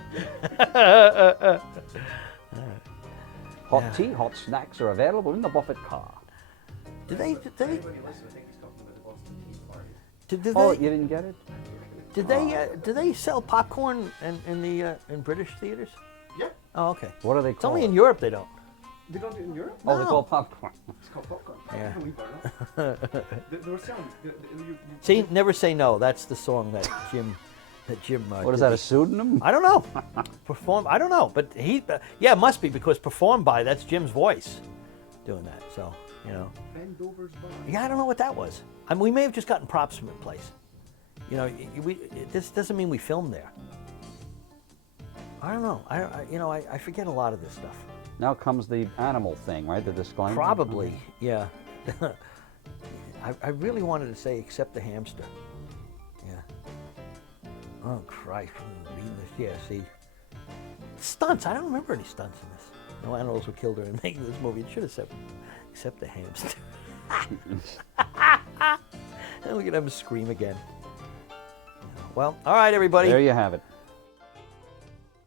Hot tea, hot snacks are available in the Buffett car. Did they? Oh, you didn't get it? Did they sell popcorn in British theaters? Yeah. Oh, okay. What are they It's called? only in Europe they don't. They don't do it in Europe? Oh, they're called popcorn. It's called popcorn. Yeah. We burn it. They were selling. See, Never Say No. That's the song that Jim. What is that? A pseudonym? I don't know. I don't know, but it must be because performed by. That's Jim's voice, doing that. So Bend Over's Bar. Yeah, I don't know what that was. I mean, we may have just gotten props from the place. This doesn't mean we filmed there. I don't know. I forget a lot of this stuff. Now comes the animal thing, right? The disclaimer? Probably, yeah. I really wanted to say except the hamster. Yeah. Oh, Christ. Reading this. Yeah, see. Stunts. I don't remember any stunts in this. No animals were killed during making this movie. It should have said except the hamster. And we could have him scream again. Well, all right, everybody. There you have it.